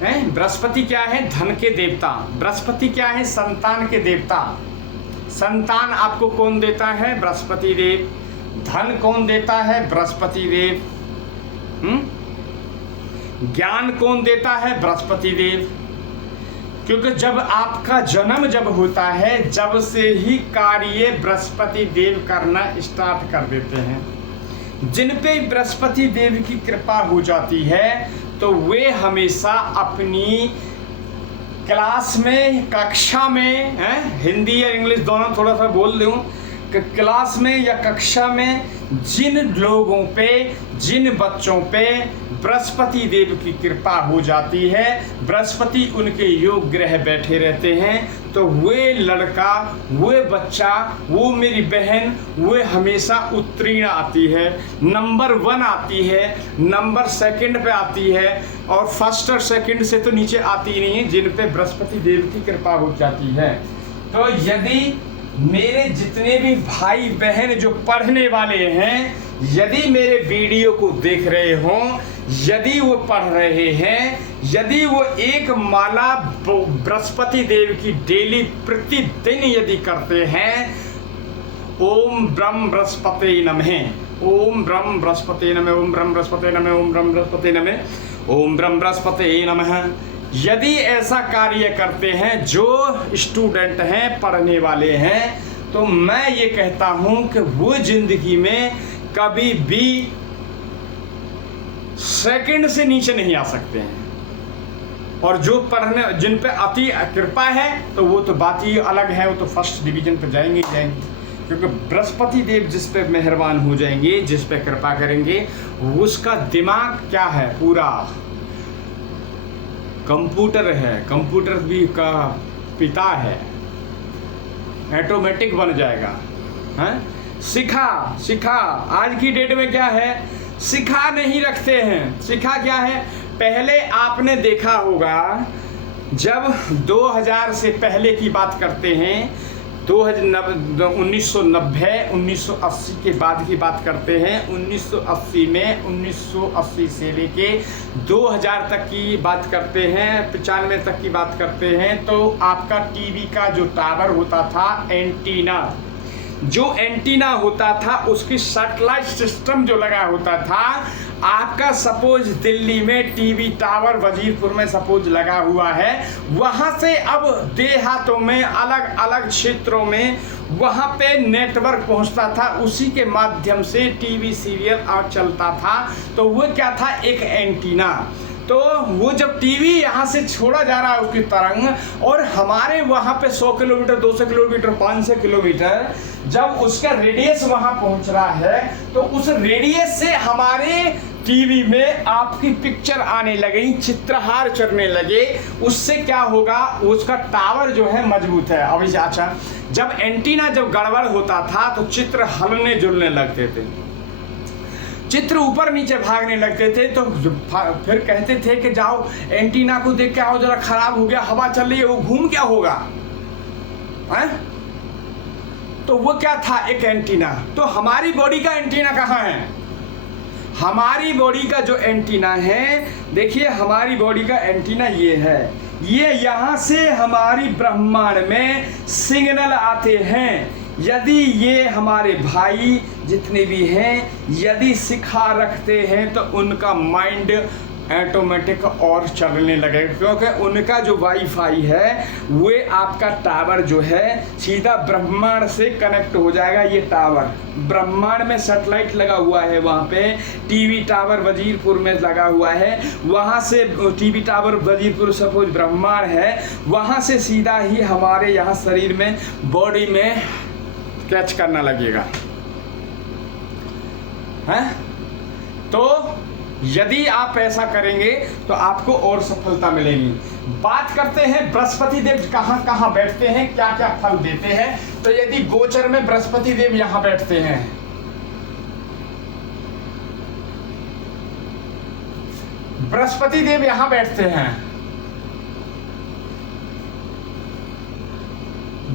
हैं। बृहस्पति क्या है? धन के देवता। बृहस्पति क्या है? संतान के देवता। संतान आपको कौन देता है? बृहस्पति देव। धन कौन देता है? बृहस्पति देव। ज्ञान कौन देता है? बृहस्पति देव। क्योंकि जब आपका जन्म जब होता है, जब से ही कार्य बृहस्पति देव करना स्टार्ट कर देते हैं। जिन पे बृहस्पति देव की कृपा हो जाती है तो वे हमेशा अपनी क्लास में, कक्षा में, हिंदी या इंग्लिश दोनों थोड़ा सा बोल दूं, क्लास में या कक्षा में जिन लोगों पे, जिन बच्चों पे बृहस्पति देव की कृपा हो जाती है, बृहस्पति उनके योग ग्रह बैठे रहते हैं, तो वे लड़का, वे बच्चा, वो मेरी बहन, वे हमेशा उत्तीर्ण आती है, नंबर 1 आती है, नंबर 2 पे आती है, और फर्स्ट और सेकंड से तो नीचे आती ही नहीं है, जिन पे बृहस्पति देव की कृपा हो जाती है। तो यदि मेरे जितने भी भाई बहन जो पढ़ने वाले हैं, यदि मेरे वीडियो को देख रहे हों, यदि वो पढ़ रहे हैं, यदि वो एक माला बृहस्पति देव की डेली प्रतिदिन यदि करते हैं, ओम ब्रह्म बृहस्पते नमः, ओम ब्रह्म बृहस्पते नमः, ओम ब्रह्म बृहस्पते नमः, ओम ब्रह्म बृहस्पते नमः, ओम ब्रह्म बृहस्पते नमः, यदि ऐसा कार्य करते हैं जो स्टूडेंट हैं, पढ़ने वाले हैं, तो मैं ये कहता हूं कि वो जिंदगी में कभी भी सेकंड से नीचे नहीं आ सकते हैं। और जो पढ़ने, जिन पे अति कृपा है, तो वो तो बात ही अलग है, वो तो फर्स्ट डिवीजन पे जाएंगे ही जाएंगे, क्योंकि बृहस्पति देव जिस पे मेहरबान हो जाएंगे, जिस पे कृपा करेंगे, उसका दिमाग क्या है, पूरा कंप्यूटर है, कंप्यूटर भी का पिता है, ऑटोमेटिक बन जाएगा। हैं? सिखा आज की डेट में क्या है, सिखा नहीं रखते हैं। सिखा क्या है, पहले आपने देखा होगा, जब 2000 से पहले की बात करते हैं, 1990 1980 के बाद की बात करते हैं, 1980 में 1980 से लेके 2000 तक की बात करते हैं, 95 तक की बात करते हैं, तो आपका टीवी का जो टावर होता था, एंटीना, जो एंटीना होता था, उसकी सैटेलाइट सिस्टम जो लगा होता था, आपका सपोज दिल्ली में टीवी टावर वजीरपुर में सपोज लगा हुआ है, वहाँ से अब देहातों में, अलग अलग क्षेत्रों में वहाँ पे नेटवर्क पहुँचता था, उसी के माध्यम से टीवी सीरियल चलता था। तो वो क्या था, एक एंटीना। तो वो जब टीवी यहाँ से छोड़ा जा रहा है उसकी तरंग, और हमारे वहाँ पे 100 किलोमीटर, 200 किलोमीटर, 500 किलोमीटर जब उसका रेडियस वहाँ पहुँच रहा है, तो उस रेडियस से हमारे टीवी में आपकी पिक्चर आने लगी, चित्रहार चढ़ने लगे, उससे क्या होगा, उसका टावर जो है मजबूत है। अब अच्छा, जब एंटीना जब गड़बड़ होता था तो चित्र हलने जुलने लगते थे, चित्र ऊपर नीचे भागने लगते थे, तो फिर कहते थे कि जाओ एंटीना को देख के आओ, जरा खराब हो गया, हवा चल रही है, वो घूम क्या होगा, है? तो वो क्या था, एक एंटीना। तो हमारी बॉडी का एंटीना कहाँ है, हमारी बॉडी का जो एंटीना है, देखिए हमारी बॉडी का एंटीना ये है, ये यहाँ से हमारी ब्रह्मांड में सिग्नल आते हैं। यदि ये हमारे भाई जितने भी हैं, यदि सिखा रखते हैं, तो उनका माइंड ऑटोमेटिक और चलने लगेगा, क्योंकि उनका जो वाईफाई है, वे आपका टावर जो है सीधा ब्रह्मांड से कनेक्ट हो जाएगा। ये टावर ब्रह्मांड में सैटेलाइट लगा हुआ है, वहाँ पे टीवी टावर वजीरपुर में लगा हुआ है, वहाँ से टीवी टावर वजीरपुर सपोज ब्रह्मांड है, वहाँ से सीधा ही हमारे यहाँ शरीर में, बॉडी में कैच करना लगेगा, हैं? तो यदि आप ऐसा करेंगे तो आपको और सफलता मिलेगी। बात करते हैं बृहस्पति देव कहाँ कहाँ बैठते हैं, क्या क्या फल देते हैं। तो यदि गोचर में बृहस्पति देव यहाँ बैठते हैं, बृहस्पति देव यहाँ बैठते हैं,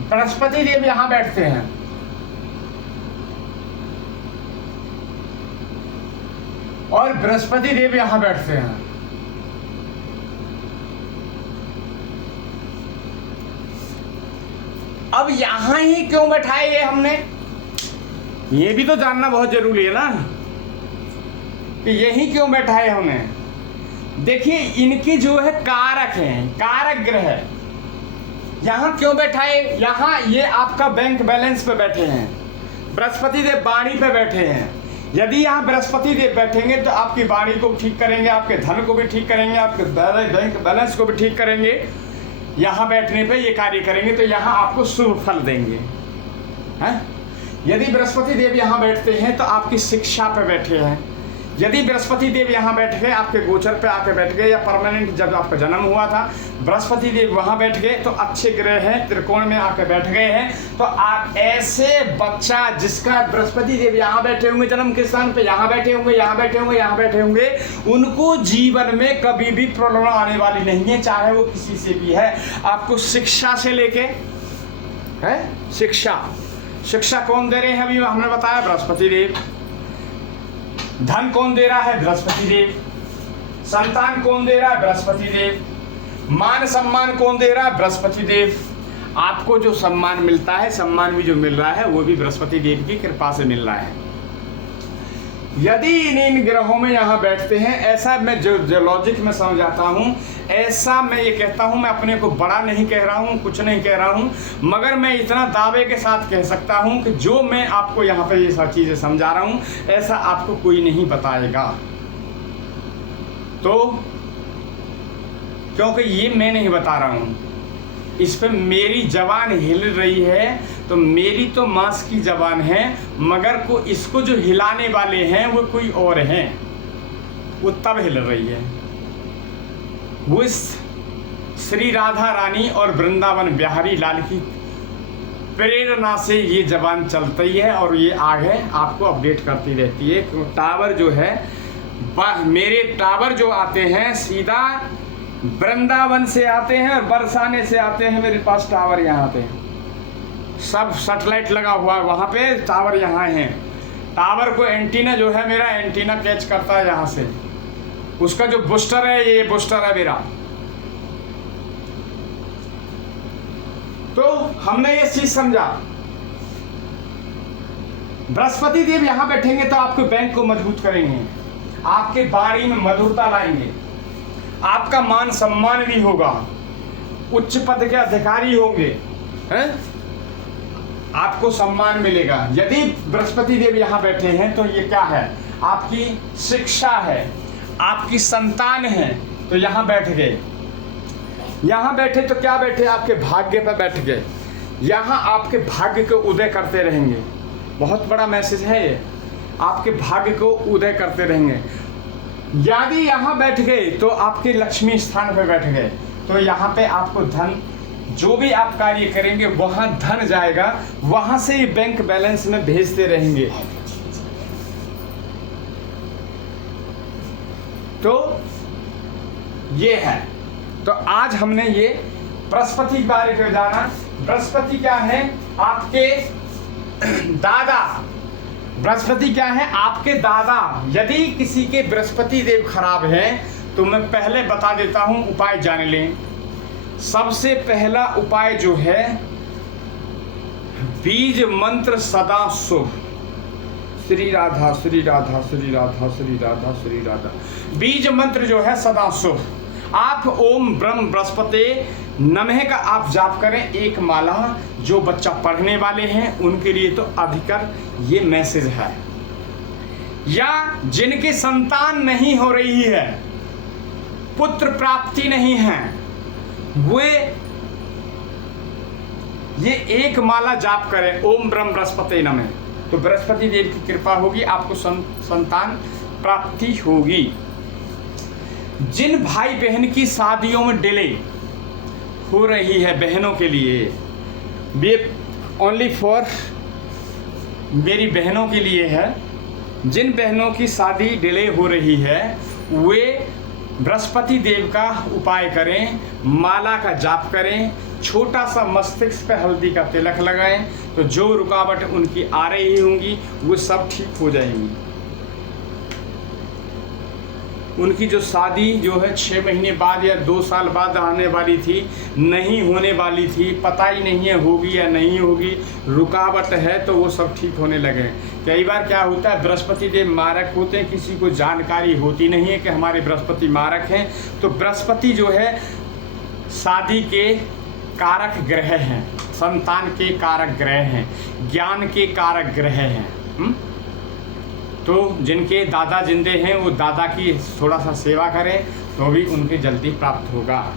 बृहस्पति देव यहाँ बैठते हैं, और बृहस्पति देव यहां बैठते हैं। अब यहां ही क्यों बैठाए ये हमने, ये भी तो जानना बहुत जरूरी है ना, कि यही क्यों बैठाए हमने। देखिए इनकी जो है कारक हैं, कारक ग्रह यहाँ क्यों बैठा है, यहाँ ये आपका बैंक बैलेंस पे बैठे हैं, बृहस्पति देव वाणी पे बैठे हैं। यदि यहाँ बृहस्पति देव बैठेंगे तो आपकी वाणी को भी ठीक करेंगे, आपके धन को भी ठीक करेंगे, आपके बैंक बैलेंस को भी ठीक करेंगे। यहाँ बैठने पे ये कार्य करेंगे तो यहाँ आपको शुभ फल देंगे, हैं? यदि बृहस्पति देव यहाँ बैठते हैं तो आपकी शिक्षा पे बैठे हैं। यदि बृहस्पति देव यहाँ बैठ गए, आपके गोचर पे आके बैठ गए, या परमानेंट जब आपका जन्म हुआ था बृहस्पति देव वहाँ बैठ गए तो अच्छे ग्रह हैं, त्रिकोण में आके बैठ गए हैं, तो आप ऐसे बच्चा जिसका बृहस्पति देव यहाँ बैठे होंगे, जन्म के स्थान पे यहाँ बैठे होंगे, यहाँ बैठे होंगे, यहाँ बैठे होंगे, उनको जीवन में कभी भी प्रॉब्लम आने वाली नहीं है, चाहे वो किसी से भी है। आपको शिक्षा से लेके है, शिक्षा कौन दे रहे हैं अभी हमने बताया, बृहस्पति देव। धन कौन दे रहा है, बृहस्पति देव। संतान कौन दे रहा है, बृहस्पति देव। मान सम्मान कौन दे रहा है, बृहस्पति देव। आपको जो सम्मान मिलता है, सम्मान भी जो मिल रहा है वो भी बृहस्पति देव की कृपा से मिल रहा है। यदि इन ग्रहों में यहाँ बैठते हैं, ऐसा मैं जो लॉजिक में समझाता हूँ, ऐसा मैं ये कहता हूँ, मैं अपने को बड़ा नहीं कह रहा हूँ, कुछ नहीं कह रहा हूँ, मगर मैं इतना दावे के साथ कह सकता हूँ कि जो मैं आपको यहाँ पे ये सब चीज़ें समझा रहा हूँ ऐसा आपको कोई नहीं बताएगा। तो क्योंकि ये मैं नहीं बता रहा हूँ, इस पे मेरी जबान हिल रही है, तो मेरी तो मांस की जबान है, मगर को इसको जो हिलाने वाले हैं वो कोई और हैं, वो तब हिल रही है। वो श्री राधा रानी और वृंदावन बिहारी लाल की प्रेरणा से ये जबान चलती है और ये आगे आपको अपडेट करती रहती है। टावर जो है, मेरे टावर जो आते हैं सीधा वृंदावन से आते हैं और बरसाने से आते हैं, मेरे पास टावर यहाँ आते हैं, सब सैटेलाइट लगा हुआ है वहाँ पे, टावर यहाँ हैं। टावर को एंटीना जो है मेरा, एंटीना कैच करता है यहाँ से, उसका जो बूस्टर है ये बूस्टर है मेरा। तो हमने ये चीज समझा, बृहस्पति देव यहाँ बैठेंगे तो आपके बैंक को मजबूत करेंगे, आपके वाणी में मधुरता लाएंगे, आपका मान सम्मान भी होगा, उच्च पद के अधिकारी होंगे, हैं? आपको सम्मान मिलेगा। यदि बृहस्पति देव यहाँ बैठे हैं तो ये क्या है, आपकी शिक्षा है, आपकी संतान है, तो यहाँ बैठ गए। यहाँ बैठे तो क्या बैठे, आपके भाग्य पर बैठ गए, यहाँ आपके भाग्य को उदय करते रहेंगे। बहुत बड़ा मैसेज है ये, आपके भाग्य को उदय करते रहेंगे। यदि यहाँ बैठ गए तो आपके लक्ष्मी स्थान पर बैठ गए, तो यहाँ पे आपको धन, जो भी आप कार्य करेंगे वहाँ धन जाएगा, वहाँ से ये बैंक बैलेंस में भेजते रहेंगे। तो ये है। तो आज हमने ये बृहस्पति के बारे में जाना। बृहस्पति क्या है, आपके दादा। बृहस्पति क्या है, आपके दादा। यदि किसी के बृहस्पति देव खराब है तो मैं पहले बता देता हूं, उपाय जान लें। सबसे पहला उपाय जो है, बीज मंत्र सदा शुभ। श्री राधा श्री राधा श्री राधा श्री राधा श्री राधा, बीज मंत्र जो है सदा शुभ। आप ओम ब्रह्म बृहस्पति नमः का आप जाप करें, एक माला। जो बच्चा पढ़ने वाले हैं उनके लिए तो अधिकर ये मैसेज है। या जिनकी संतान नहीं हो रही है, पुत्र प्राप्ति नहीं है, वे ये एक माला जाप करें, ओम ब्रह्म बृहस्पति नमः, तो बृहस्पति देव की कृपा होगी, आपको संतान प्राप्ति होगी। जिन भाई बहन की शादियों में डिले हो रही है, बहनों के लिए, ये ओनली फॉर मेरी बहनों के लिए है। जिन बहनों की शादी डिले हो रही है वे बृहस्पति देव का उपाय करें, माला का जाप करें, छोटा सा मस्तिष्क पे हल्दी का तिलक लगाएं, तो जो रुकावट उनकी आ रही होंगी वो सब ठीक हो जाएंगी। उनकी जो शादी जो है 6 महीने बाद या 2 साल बाद आने वाली थी, नहीं होने वाली थी, पता ही नहीं है होगी या नहीं होगी, रुकावट है, तो वो सब ठीक होने लगे। कई बार क्या होता है, बृहस्पति देव मारक होते हैं, किसी को जानकारी होती नहीं है कि हमारे बृहस्पति मारक हैं। तो बृहस्पति जो है शादी के कारक ग्रह हैं, संतान के कारक ग्रह हैं, ज्ञान के कारक ग्रह हैं। तो जिनके दादा जिंदे हैं वो दादा की थोड़ा सा सेवा करें तो भी उनके जल्दी प्राप्त होगा।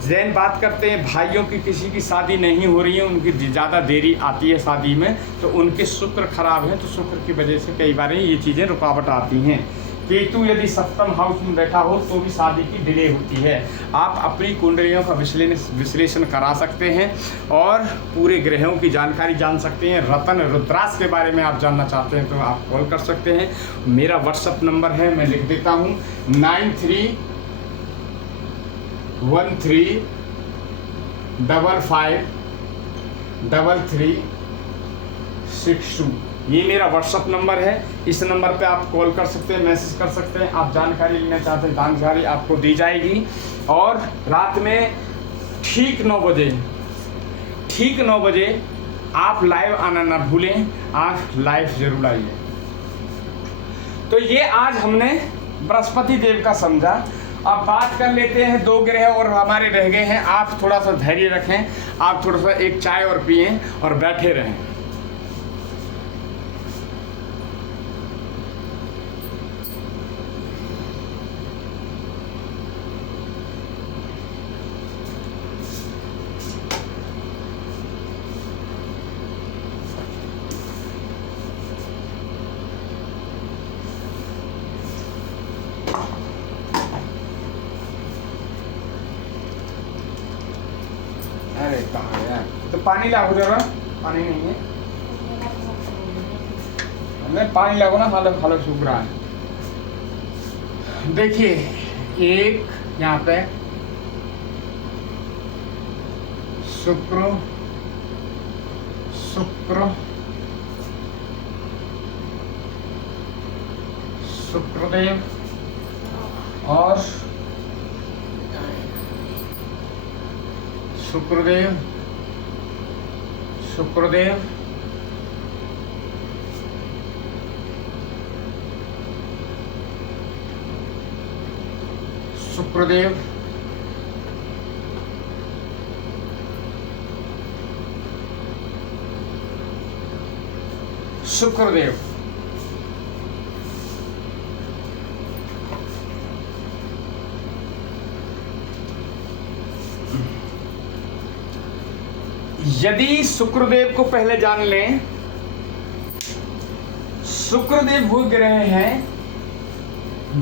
जैन बात करते हैं भाइयों की किसी की शादी नहीं हो रही है, उनकी ज़्यादा देरी आती है शादी में, तो उनके शुक्र खराब है, तो शुक्र की वजह से कई बार ये चीज़ें रुकावट आती हैं। केतु यदि सप्तम हाउस में बैठा हो तो भी शादी की डिले होती है। आप अपनी कुंडलियों का विश्लेषण करा सकते हैं और पूरे ग्रहों की जानकारी जान सकते हैं। रतन रुद्राक्ष के बारे में आप जानना चाहते हैं तो आप कॉल कर सकते हैं। मेरा व्हाट्सअप नंबर है, मैं लिख देता हूँ, 9313553362। ये मेरा व्हाट्सअप नंबर है। इस नंबर पे आप कॉल कर सकते हैं, मैसेज कर सकते हैं। आप जानकारी लेना चाहते हैं, जानकारी आपको दी जाएगी। और रात में ठीक 9 बजे आप लाइव आना ना भूलें। आप लाइव जरूर आइए। तो ये आज हमने बृहस्पति देव का समझा। अब बात कर लेते हैं 2 ग्रह और हमारे रह गए हैं। आप थोड़ा सा धैर्य रखें, आप थोड़ा सा एक चाय और पिएं और बैठे रहें। अरे कहाँ गया? तो पानी लाओ जरा, पानी नहीं है। नहीं पानी लाओ ना, हालत सूख रहा है। देखिए एक यहाँ पे शुक्रदेव और शुक्रदेव शुक्रदेव यदि शुक्रदेव को पहले जान लें, शुक्रदेव वो ग्रह हैं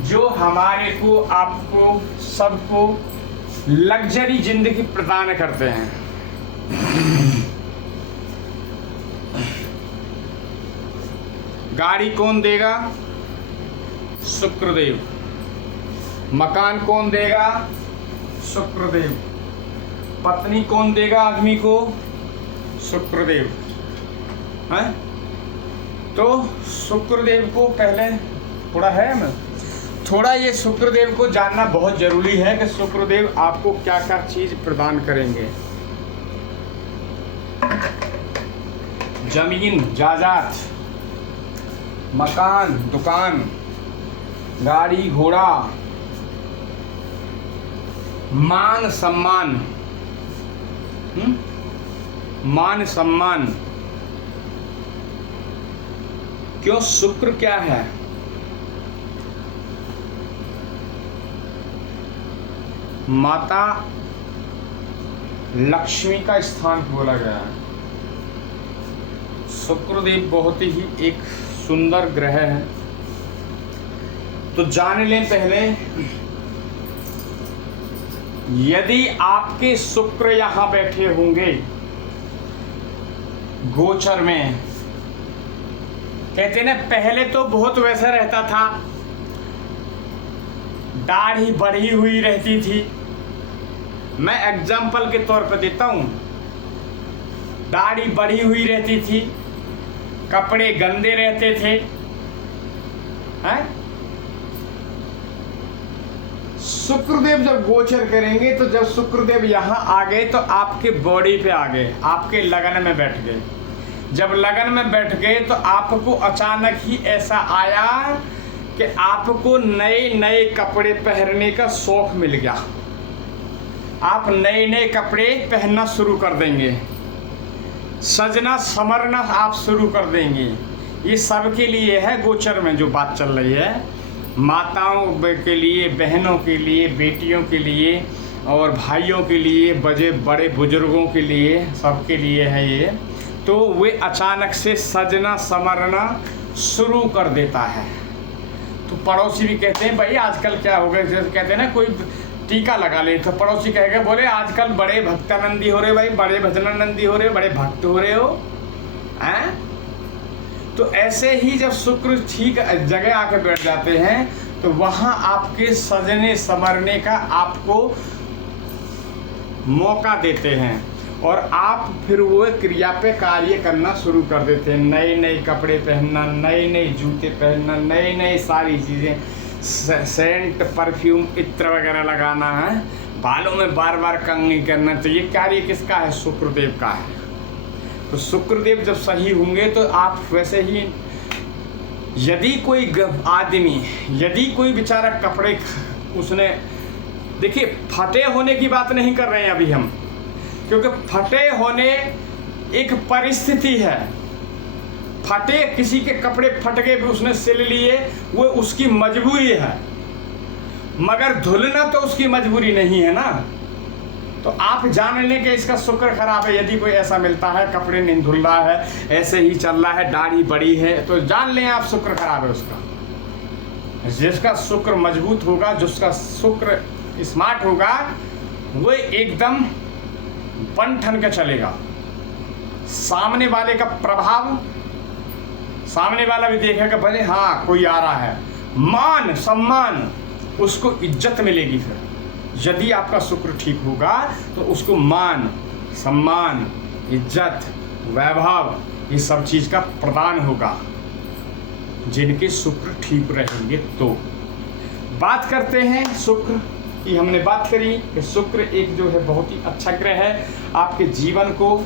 जो हमारे को, आपको, सबको लग्जरी जिंदगी प्रदान करते हैं। गाड़ी कौन देगा? शुक्रदेव। मकान कौन देगा? शुक्रदेव। पत्नी कौन देगा आदमी को? शुक्रदेव। हैं? तो शुक्रदेव को पहले थोड़ा ये शुक्रदेव को जानना बहुत जरूरी है कि शुक्रदेव आपको क्या क्या चीज प्रदान करेंगे। जमीन जायदाद, मकान, दुकान, गाड़ी घोड़ा, मान सम्मान, मान सम्मान। क्यों? शुक्र क्या है? माता लक्ष्मी का स्थान बोला गया है। शुक्रदेव बहुत ही एक सुंदर ग्रह है। तो जान लें पहले, यदि आपके शुक्र यहां बैठे होंगे गोचर में, कहते ना पहले तो बहुत वैसा रहता था, दाढ़ी बढ़ी हुई रहती थी। मैं एग्जाम्पल के तौर पर देता हूं, दाढ़ी बढ़ी हुई रहती थी, कपड़े गंदे रहते थे, हैं? शुक्रदेव जब गोचर करेंगे, तो जब शुक्रदेव यहाँ आ गए तो आपके बॉडी पे आ गए, आपके लगन में बैठ गए। जब लगन में बैठ गए तो आपको अचानक ही ऐसा आया कि आपको नए नए कपड़े पहनने का शौक मिल गया। आप नए नए कपड़े पहनना शुरू कर देंगे, सजना संवरना आप शुरू कर देंगे। ये सबके लिए है, गोचर में जो बात चल रही है, माताओं के लिए, बहनों के लिए, बेटियों के लिए और भाइयों के लिए, बड़े बुजुर्गों के लिए, सबके लिए है ये। तो वे अचानक से सजना संवरना शुरू कर देता है। तो पड़ोसी भी कहते हैं भाई आजकल क्या हो गया, जैसे कहते हैं ना कोई टीका लगा ले, तो पड़ोसी कहेगा बोले आजकल बड़े भक्तानंदी हो रहे, भाई बड़े भजनानंदी हो रहे, बड़े भक्त हो रहे हो हैं। तो ऐसे ही जब शुक्र ठीक जगह आके बैठ जाते हैं तो वहाँ आपके सजने संवरने का आपको मौका देते हैं और आप फिर वो क्रिया पे कार्य करना शुरू कर देते हैं। नए नए कपड़े पहनना, नए नए जूते पहनना, नए नए सारी चीज़ें, सेंट, परफ्यूम, इत्र वगैरह लगाना है, बालों में बार बार कंघी करना। तो ये कार्य किसका है? शुक्रदेव का है। तो शुक्रदेव जब सही होंगे तो आप वैसे ही, यदि कोई आदमी, यदि कोई बेचारा कपड़े उसने, देखिए फटे होने की बात नहीं कर रहे हैं अभी हम, क्योंकि फटे होने एक परिस्थिति है। फटे, किसी के कपड़े फट गए भी उसने सिल लिए, वो उसकी मजबूरी है, मगर धुलना तो उसकी मजबूरी नहीं है ना। तो आप जान लें कि इसका शुक्र खराब है। यदि कोई ऐसा मिलता है कपड़े नहीं धुल रहा है, ऐसे ही चल रहा है, दाढ़ी बड़ी है, तो जान लें आप शुक्र खराब है उसका। जिसका शुक्र मजबूत होगा, जिसका शुक्र स्मार्ट होगा, वो एकदम बन ठन के चलेगा। सामने वाले का प्रभाव, सामने वाला भी देखेगा भले हाँ कोई आ रहा है, मान सम्मान, उसको इज्जत मिलेगी। फिर यदि आपका शुक्र ठीक होगा तो उसको मान सम्मान, इज्जत, वैभव, ये सब चीज का प्रदान होगा जिनके शुक्र ठीक रहेंगे। तो बात करते हैं शुक्र की। हमने बात करी कि शुक्र एक जो है बहुत ही अच्छा ग्रह है, आपके जीवन को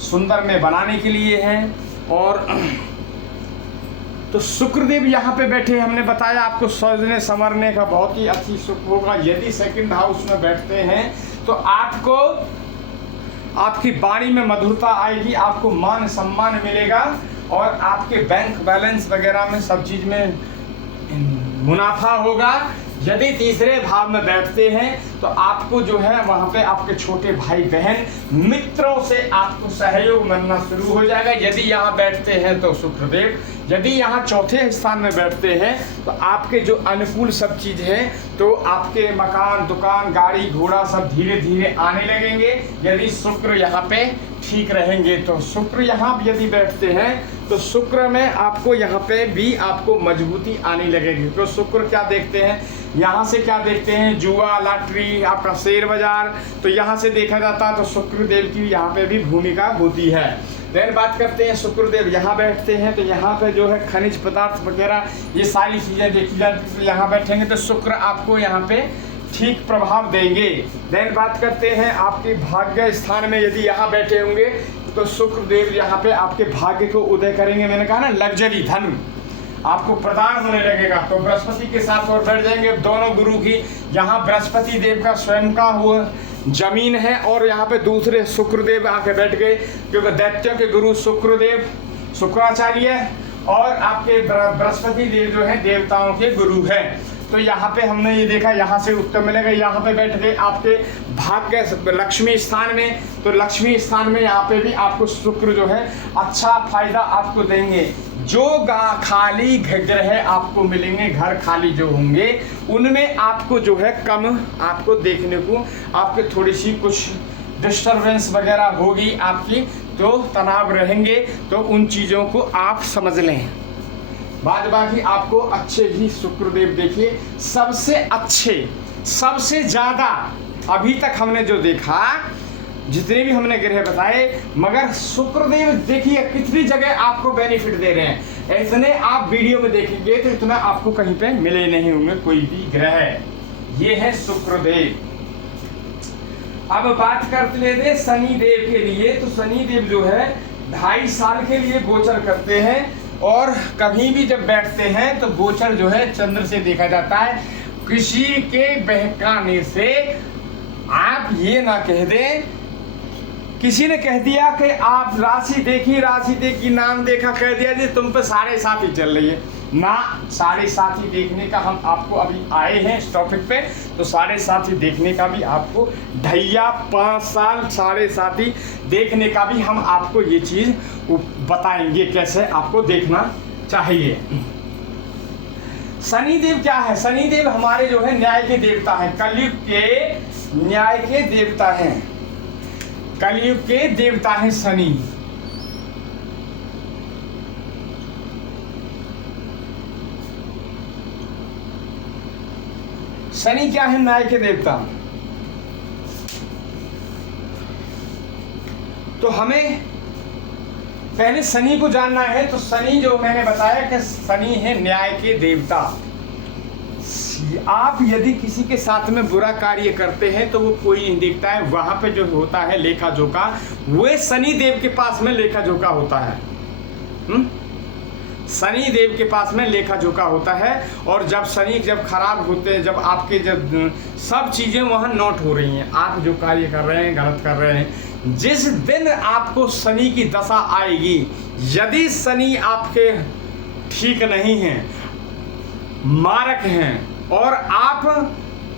सुंदर में बनाने के लिए है। और तो शुक्रदेव यहाँ पे बैठे, हमने बताया आपको सजने संवरने का बहुत ही अच्छी सुख होगा। यदि सेकंड हाउस में बैठते हैं तो आपको, आपकी वाणी में मधुरता आएगी, आपको मान सम्मान मिलेगा और आपके बैंक बैलेंस वगैरह में सब चीज में मुनाफा होगा। यदि तीसरे भाव में बैठते हैं तो आपको जो है वहाँ पे आपके छोटे भाई बहन मित्रों से आपको सहयोग मिलना शुरू हो जाएगा। यदि यहाँ बैठते हैं तो शुक्रदेव, यदि यहाँ चौथे स्थान में बैठते हैं तो आपके जो अनुकूल सब चीज़ है, तो आपके मकान, दुकान, गाड़ी, घोड़ा सब धीरे धीरे आने लगेंगे यदि शुक्र यहाँ पे ठीक रहेंगे। तो शुक्र यहाँ यदि बैठते हैं तो शुक्र में आपको यहाँ पे भी आपको मजबूती आने लगेगी। तो शुक्र क्या देखते हैं, यहाँ से क्या देखते हैं, जुआ, लॉटरी, आपका शेयर बाजार, तो यहाँ से देखा जाता है। तो शुक्रदेव की यहाँ पे भी भूमिका होती है। देन बात करते हैं शुक्रदेव यहाँ बैठते हैं तो यहाँ पे जो है खनिज पदार्थ वगैरह ये सारी चीज़ें देखी जाती है। तो यहाँ बैठेंगे तो शुक्र आपको यहाँ पे ठीक प्रभाव देंगे। देन बात करते हैं आपके भाग्य स्थान में, यदि यहाँ बैठे होंगे तो शुक्रदेव यहाँ पे आपके भाग्य को उदय करेंगे। मैंने कहा ना लग्जरी, धन आपको प्रदान होने लगेगा। तो बृहस्पति के साथ और बैठ जाएंगे दोनों गुरु की। यहाँ बृहस्पति देव का स्वयं का हुआ जमीन है और यहाँ पे दूसरे शुक्रदेव आके बैठ गए, क्योंकि दैत्यों के गुरु शुक्रदेव शुक्राचार्य और आपके बृहस्पति देव जो है देवताओं के गुरु हैं। तो यहाँ पे हमने ये देखा, यहाँ से उत्तर मिलेगा। यहाँ पे बैठ गए आपके भाग्य लक्ष्मी स्थान में, तो लक्ष्मी स्थान में यहाँ पे भी आपको शुक्र जो है अच्छा फायदा आपको देंगे। जो खाली ग्रह आपको मिलेंगे, घर खाली जो होंगे, उनमें आपको जो है कम आपको देखने को, आपके थोड़ी सी कुछ डिस्टर्बेंस वगैरह होगी आपकी, तो तनाव रहेंगे। तो उन चीज़ों को आप समझ लें। बाद बाकी आपको अच्छे ही शुक्रदेव देखिए, सबसे अच्छे, सबसे ज़्यादा अभी तक हमने जो देखा, जितने भी हमने ग्रह बताए, मगर शुक्रदेव देखिए कितनी जगह आपको बेनिफिट दे रहे हैं। इतने आप वीडियो में देखेंगे तो इतना आपको कहीं पे मिले नहीं होंगे कोई भी ग्रह। ये है शुक्रदेव। अब बात करते लेते शनि देव के लिए। तो शनि देव जो है 2.5 साल के लिए गोचर करते हैं, और कभी भी जब बैठते हैं तो गोचर जो है चंद्र से देखा जाता है। किसी के बहकाने से आप ये ना कह दें, किसी ने कह दिया कि आप राशि देखी नाम देखा, कह दिया जी तुम पे 7.5 ही चल रही है ना। 7.5 ही देखने का हम आपको अभी आए हैं इस टॉपिक पे, तो 7.5 ही देखने का भी आपको, ढैया 5 साल 7.5 ही देखने का भी हम आपको ये चीज़ बताएंगे कैसे आपको देखना चाहिए। शनिदेव क्या है? शनिदेव हमारे जो है न्याय के देवता हैं, कलयुग के न्याय के देवता हैं, कलयुग के देवता हैं शनि। शनि क्या है? न्याय के देवता। तो हमें पहले शनि को जानना है। तो शनि जो मैंने बताया कि शनि है न्याय के देवता। आप यदि किसी के साथ में बुरा कार्य करते हैं तो वो कोई नहीं देखता है, वहां पे जो होता है लेखा जोखा, वो शनि देव के पास में लेखा जोखा होता है। शनि देव के पास में लेखा जोखा होता है। और जब शनि जब खराब होते हैं, जब आपके जब सब चीज़ें वहाँ नोट हो रही हैं, आप जो कार्य कर रहे हैं गलत कर रहे हैं, जिस दिन आपको शनि की दशा आएगी, यदि शनि आपके ठीक नहीं हैं, मारक हैं, और आप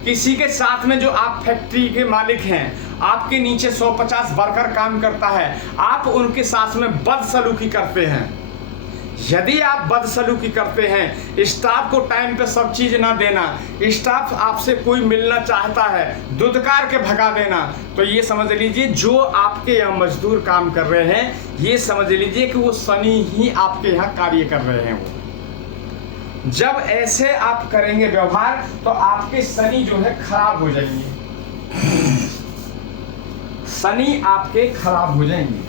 किसी के साथ में, जो आप फैक्ट्री के मालिक हैं, आपके नीचे 150 वर्कर काम करता है, आप उनके साथ में बदसलूकी करते हैं, यदि आप बदसलूकी करते हैं, स्टाफ को टाइम पे सब चीज़ ना देना, स्टाफ आपसे कोई मिलना चाहता है दुदकार के भगा देना, तो ये समझ लीजिए जो आपके यहाँ मजदूर काम कर रहे हैं, ये समझ लीजिए कि वो शनि ही आपके यहाँ कार्य कर रहे हैं। वो जब ऐसे आप करेंगे व्यवहार, तो आपके शनि जो है खराब हो जाएंगे, शनि आपके खराब हो जाएंगे।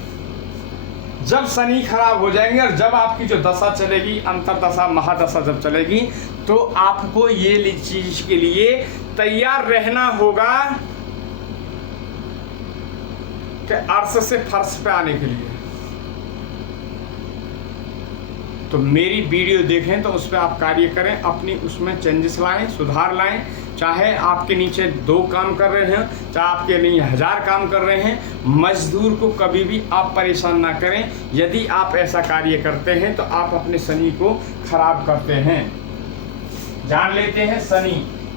जब शनि खराब हो जाएंगे और जब आपकी जो दशा चलेगी, अंतरदशा महादशा जब चलेगी, तो आपको ये चीज के लिए तैयार रहना होगा कि अर्श से फर्श पे आने के लिए। तो मेरी वीडियो देखें तो उस पर आप कार्य करें, अपनी उसमें चेंजेस लाएं, सुधार लाएं। चाहे आपके नीचे 2 काम कर रहे हैं, चाहे आपके लिए 1000 काम कर रहे हैं, मजदूर को कभी भी आप परेशान ना करें। यदि आप ऐसा कार्य करते हैं तो आप अपने शनि को खराब करते हैं। जान लेते हैं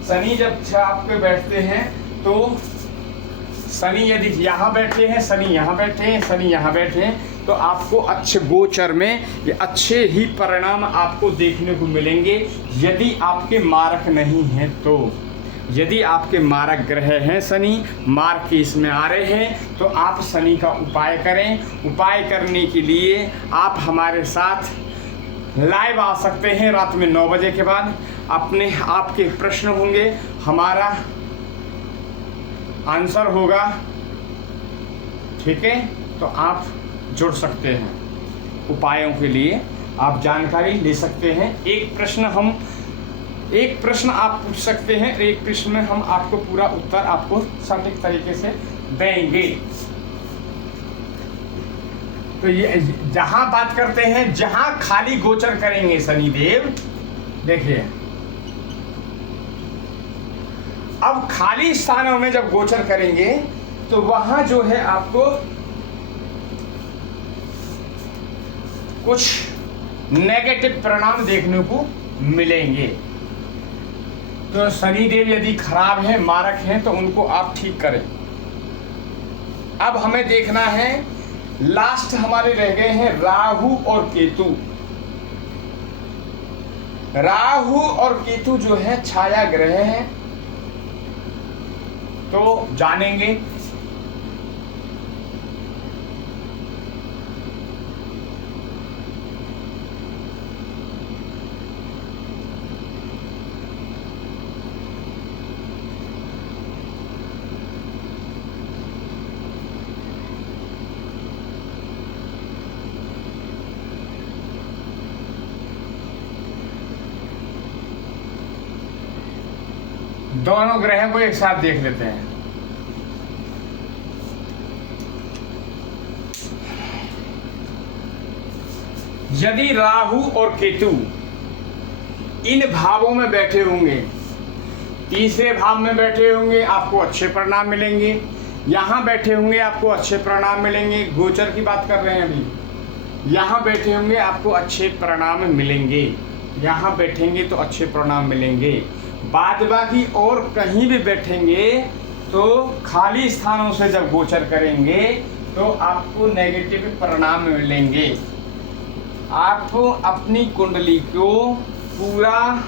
शनि जब आप पे बैठते हैं, तो शनि यदि यहाँ बैठे हैं, शनि यहाँ बैठे हैं, शनि यहाँ बैठे हैं, तो आपको अच्छे गोचर में ये अच्छे ही परिणाम आपको देखने को मिलेंगे। यदि आपके मारक नहीं हैं, तो यदि आपके मारक ग्रह हैं, शनि मार्ग के इसमें आ रहे हैं, तो आप शनि का उपाय करें। उपाय करने के लिए आप हमारे साथ लाइव आ सकते हैं रात में 9 बजे के बाद। अपने आपके प्रश्न होंगे, हमारा आंसर होगा, ठीक है? तो आप जुड़ सकते हैं, उपायों के लिए आप जानकारी ले सकते हैं। एक प्रश्न आप पूछ सकते हैं, एक प्रश्न में हम आपको पूरा उत्तर आपको सटीक तरीके से देंगे। तो ये जहां बात करते हैं, जहां खाली गोचर करेंगे शनिदेव, देखिए अब खाली स्थानों में जब गोचर करेंगे तो वहां जो है आपको कुछ नेगेटिव परिणाम देखने को मिलेंगे। तो शनिदेव यदि खराब है, मारक हैं, तो उनको आप ठीक करें। अब हमें देखना है, लास्ट हमारे रह गए हैं राहु और केतु। राहु और केतु जो है छाया ग्रह हैं, तो जानेंगे। दोनों ग्रहों को एक साथ देख लेते हैं। यदि राहु और केतु इन भावों में बैठे होंगे, तीसरे भाव में बैठे होंगे, आपको अच्छे परिणाम मिलेंगे। यहाँ बैठे होंगे आपको अच्छे परिणाम मिलेंगे। गोचर की बात कर रहे हैं अभी। यहाँ बैठे होंगे आपको अच्छे परिणाम मिलेंगे, यहाँ बैठेंगे तो अच्छे परिणाम मिलेंगे। बाद बाकी और कहीं भी बैठेंगे तो खाली स्थानों से जब गोचर करेंगे तो आपको नेगेटिव परिणाम मिलेंगे। आपको अपनी कुंडली को पूरा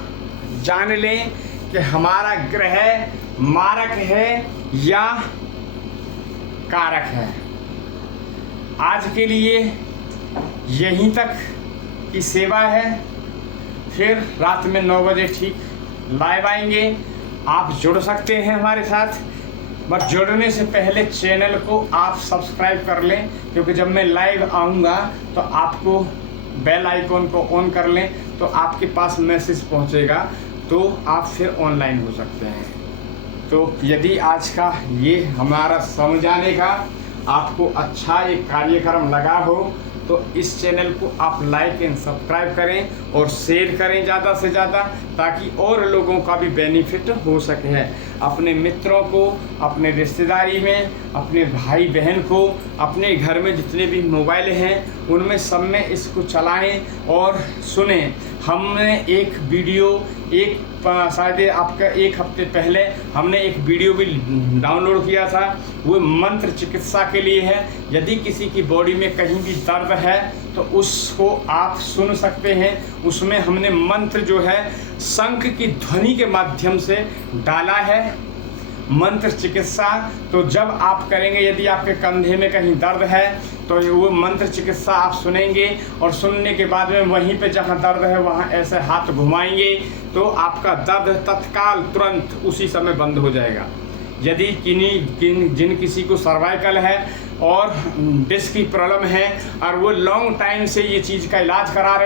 जान लें कि हमारा ग्रह मारक है या कारक है। आज के लिए यहीं तक की सेवा है। फिर रात में 9 बजे ठीक लाइव आएंगे। आप जुड़ सकते हैं हमारे साथ, बट जुड़ने से पहले चैनल को आप सब्सक्राइब कर लें, क्योंकि जब मैं लाइव आऊँगा तो आपको बेल आइकॉन को ऑन कर लें तो आपके पास मैसेज पहुँचेगा, तो आप फिर ऑनलाइन हो सकते हैं। तो यदि आज का ये हमारा समझाने का आपको अच्छा ये कार्यक्रम लगा हो तो इस चैनल को आप लाइक एंड सब्सक्राइब करें और शेयर करें ज़्यादा से ज़्यादा, ताकि और लोगों का भी बेनिफिट हो सके। अपने मित्रों को, अपने रिश्तेदारी में, अपने भाई बहन को, अपने घर में जितने भी मोबाइल हैं उनमें सब में इसको चलाएं और सुनें। हमने एक वीडियो शायद आपका 1 हफ्ते पहले हमने एक वीडियो भी डाउनलोड किया था, वो मंत्र चिकित्सा के लिए है। यदि किसी की बॉडी में कहीं भी दर्द है तो उसको आप सुन सकते हैं। उसमें हमने मंत्र जो है शंख की ध्वनि के माध्यम से डाला है, मंत्र चिकित्सा। तो जब आप करेंगे, यदि आपके कंधे में कहीं दर्द है तो वो मंत्र चिकित्सा आप सुनेंगे और सुनने के बाद में वहीं पे जहाँ दर्द है वहाँ ऐसे हाथ घुमाएंगे तो आपका दर्द तत्काल तुरंत उसी समय बंद हो जाएगा। यदि जिन किसी को सर्वाइकल है और डिस्क की प्रॉब्लम है और वो लॉन्ग टाइम से ये चीज़ का इलाज करा रहे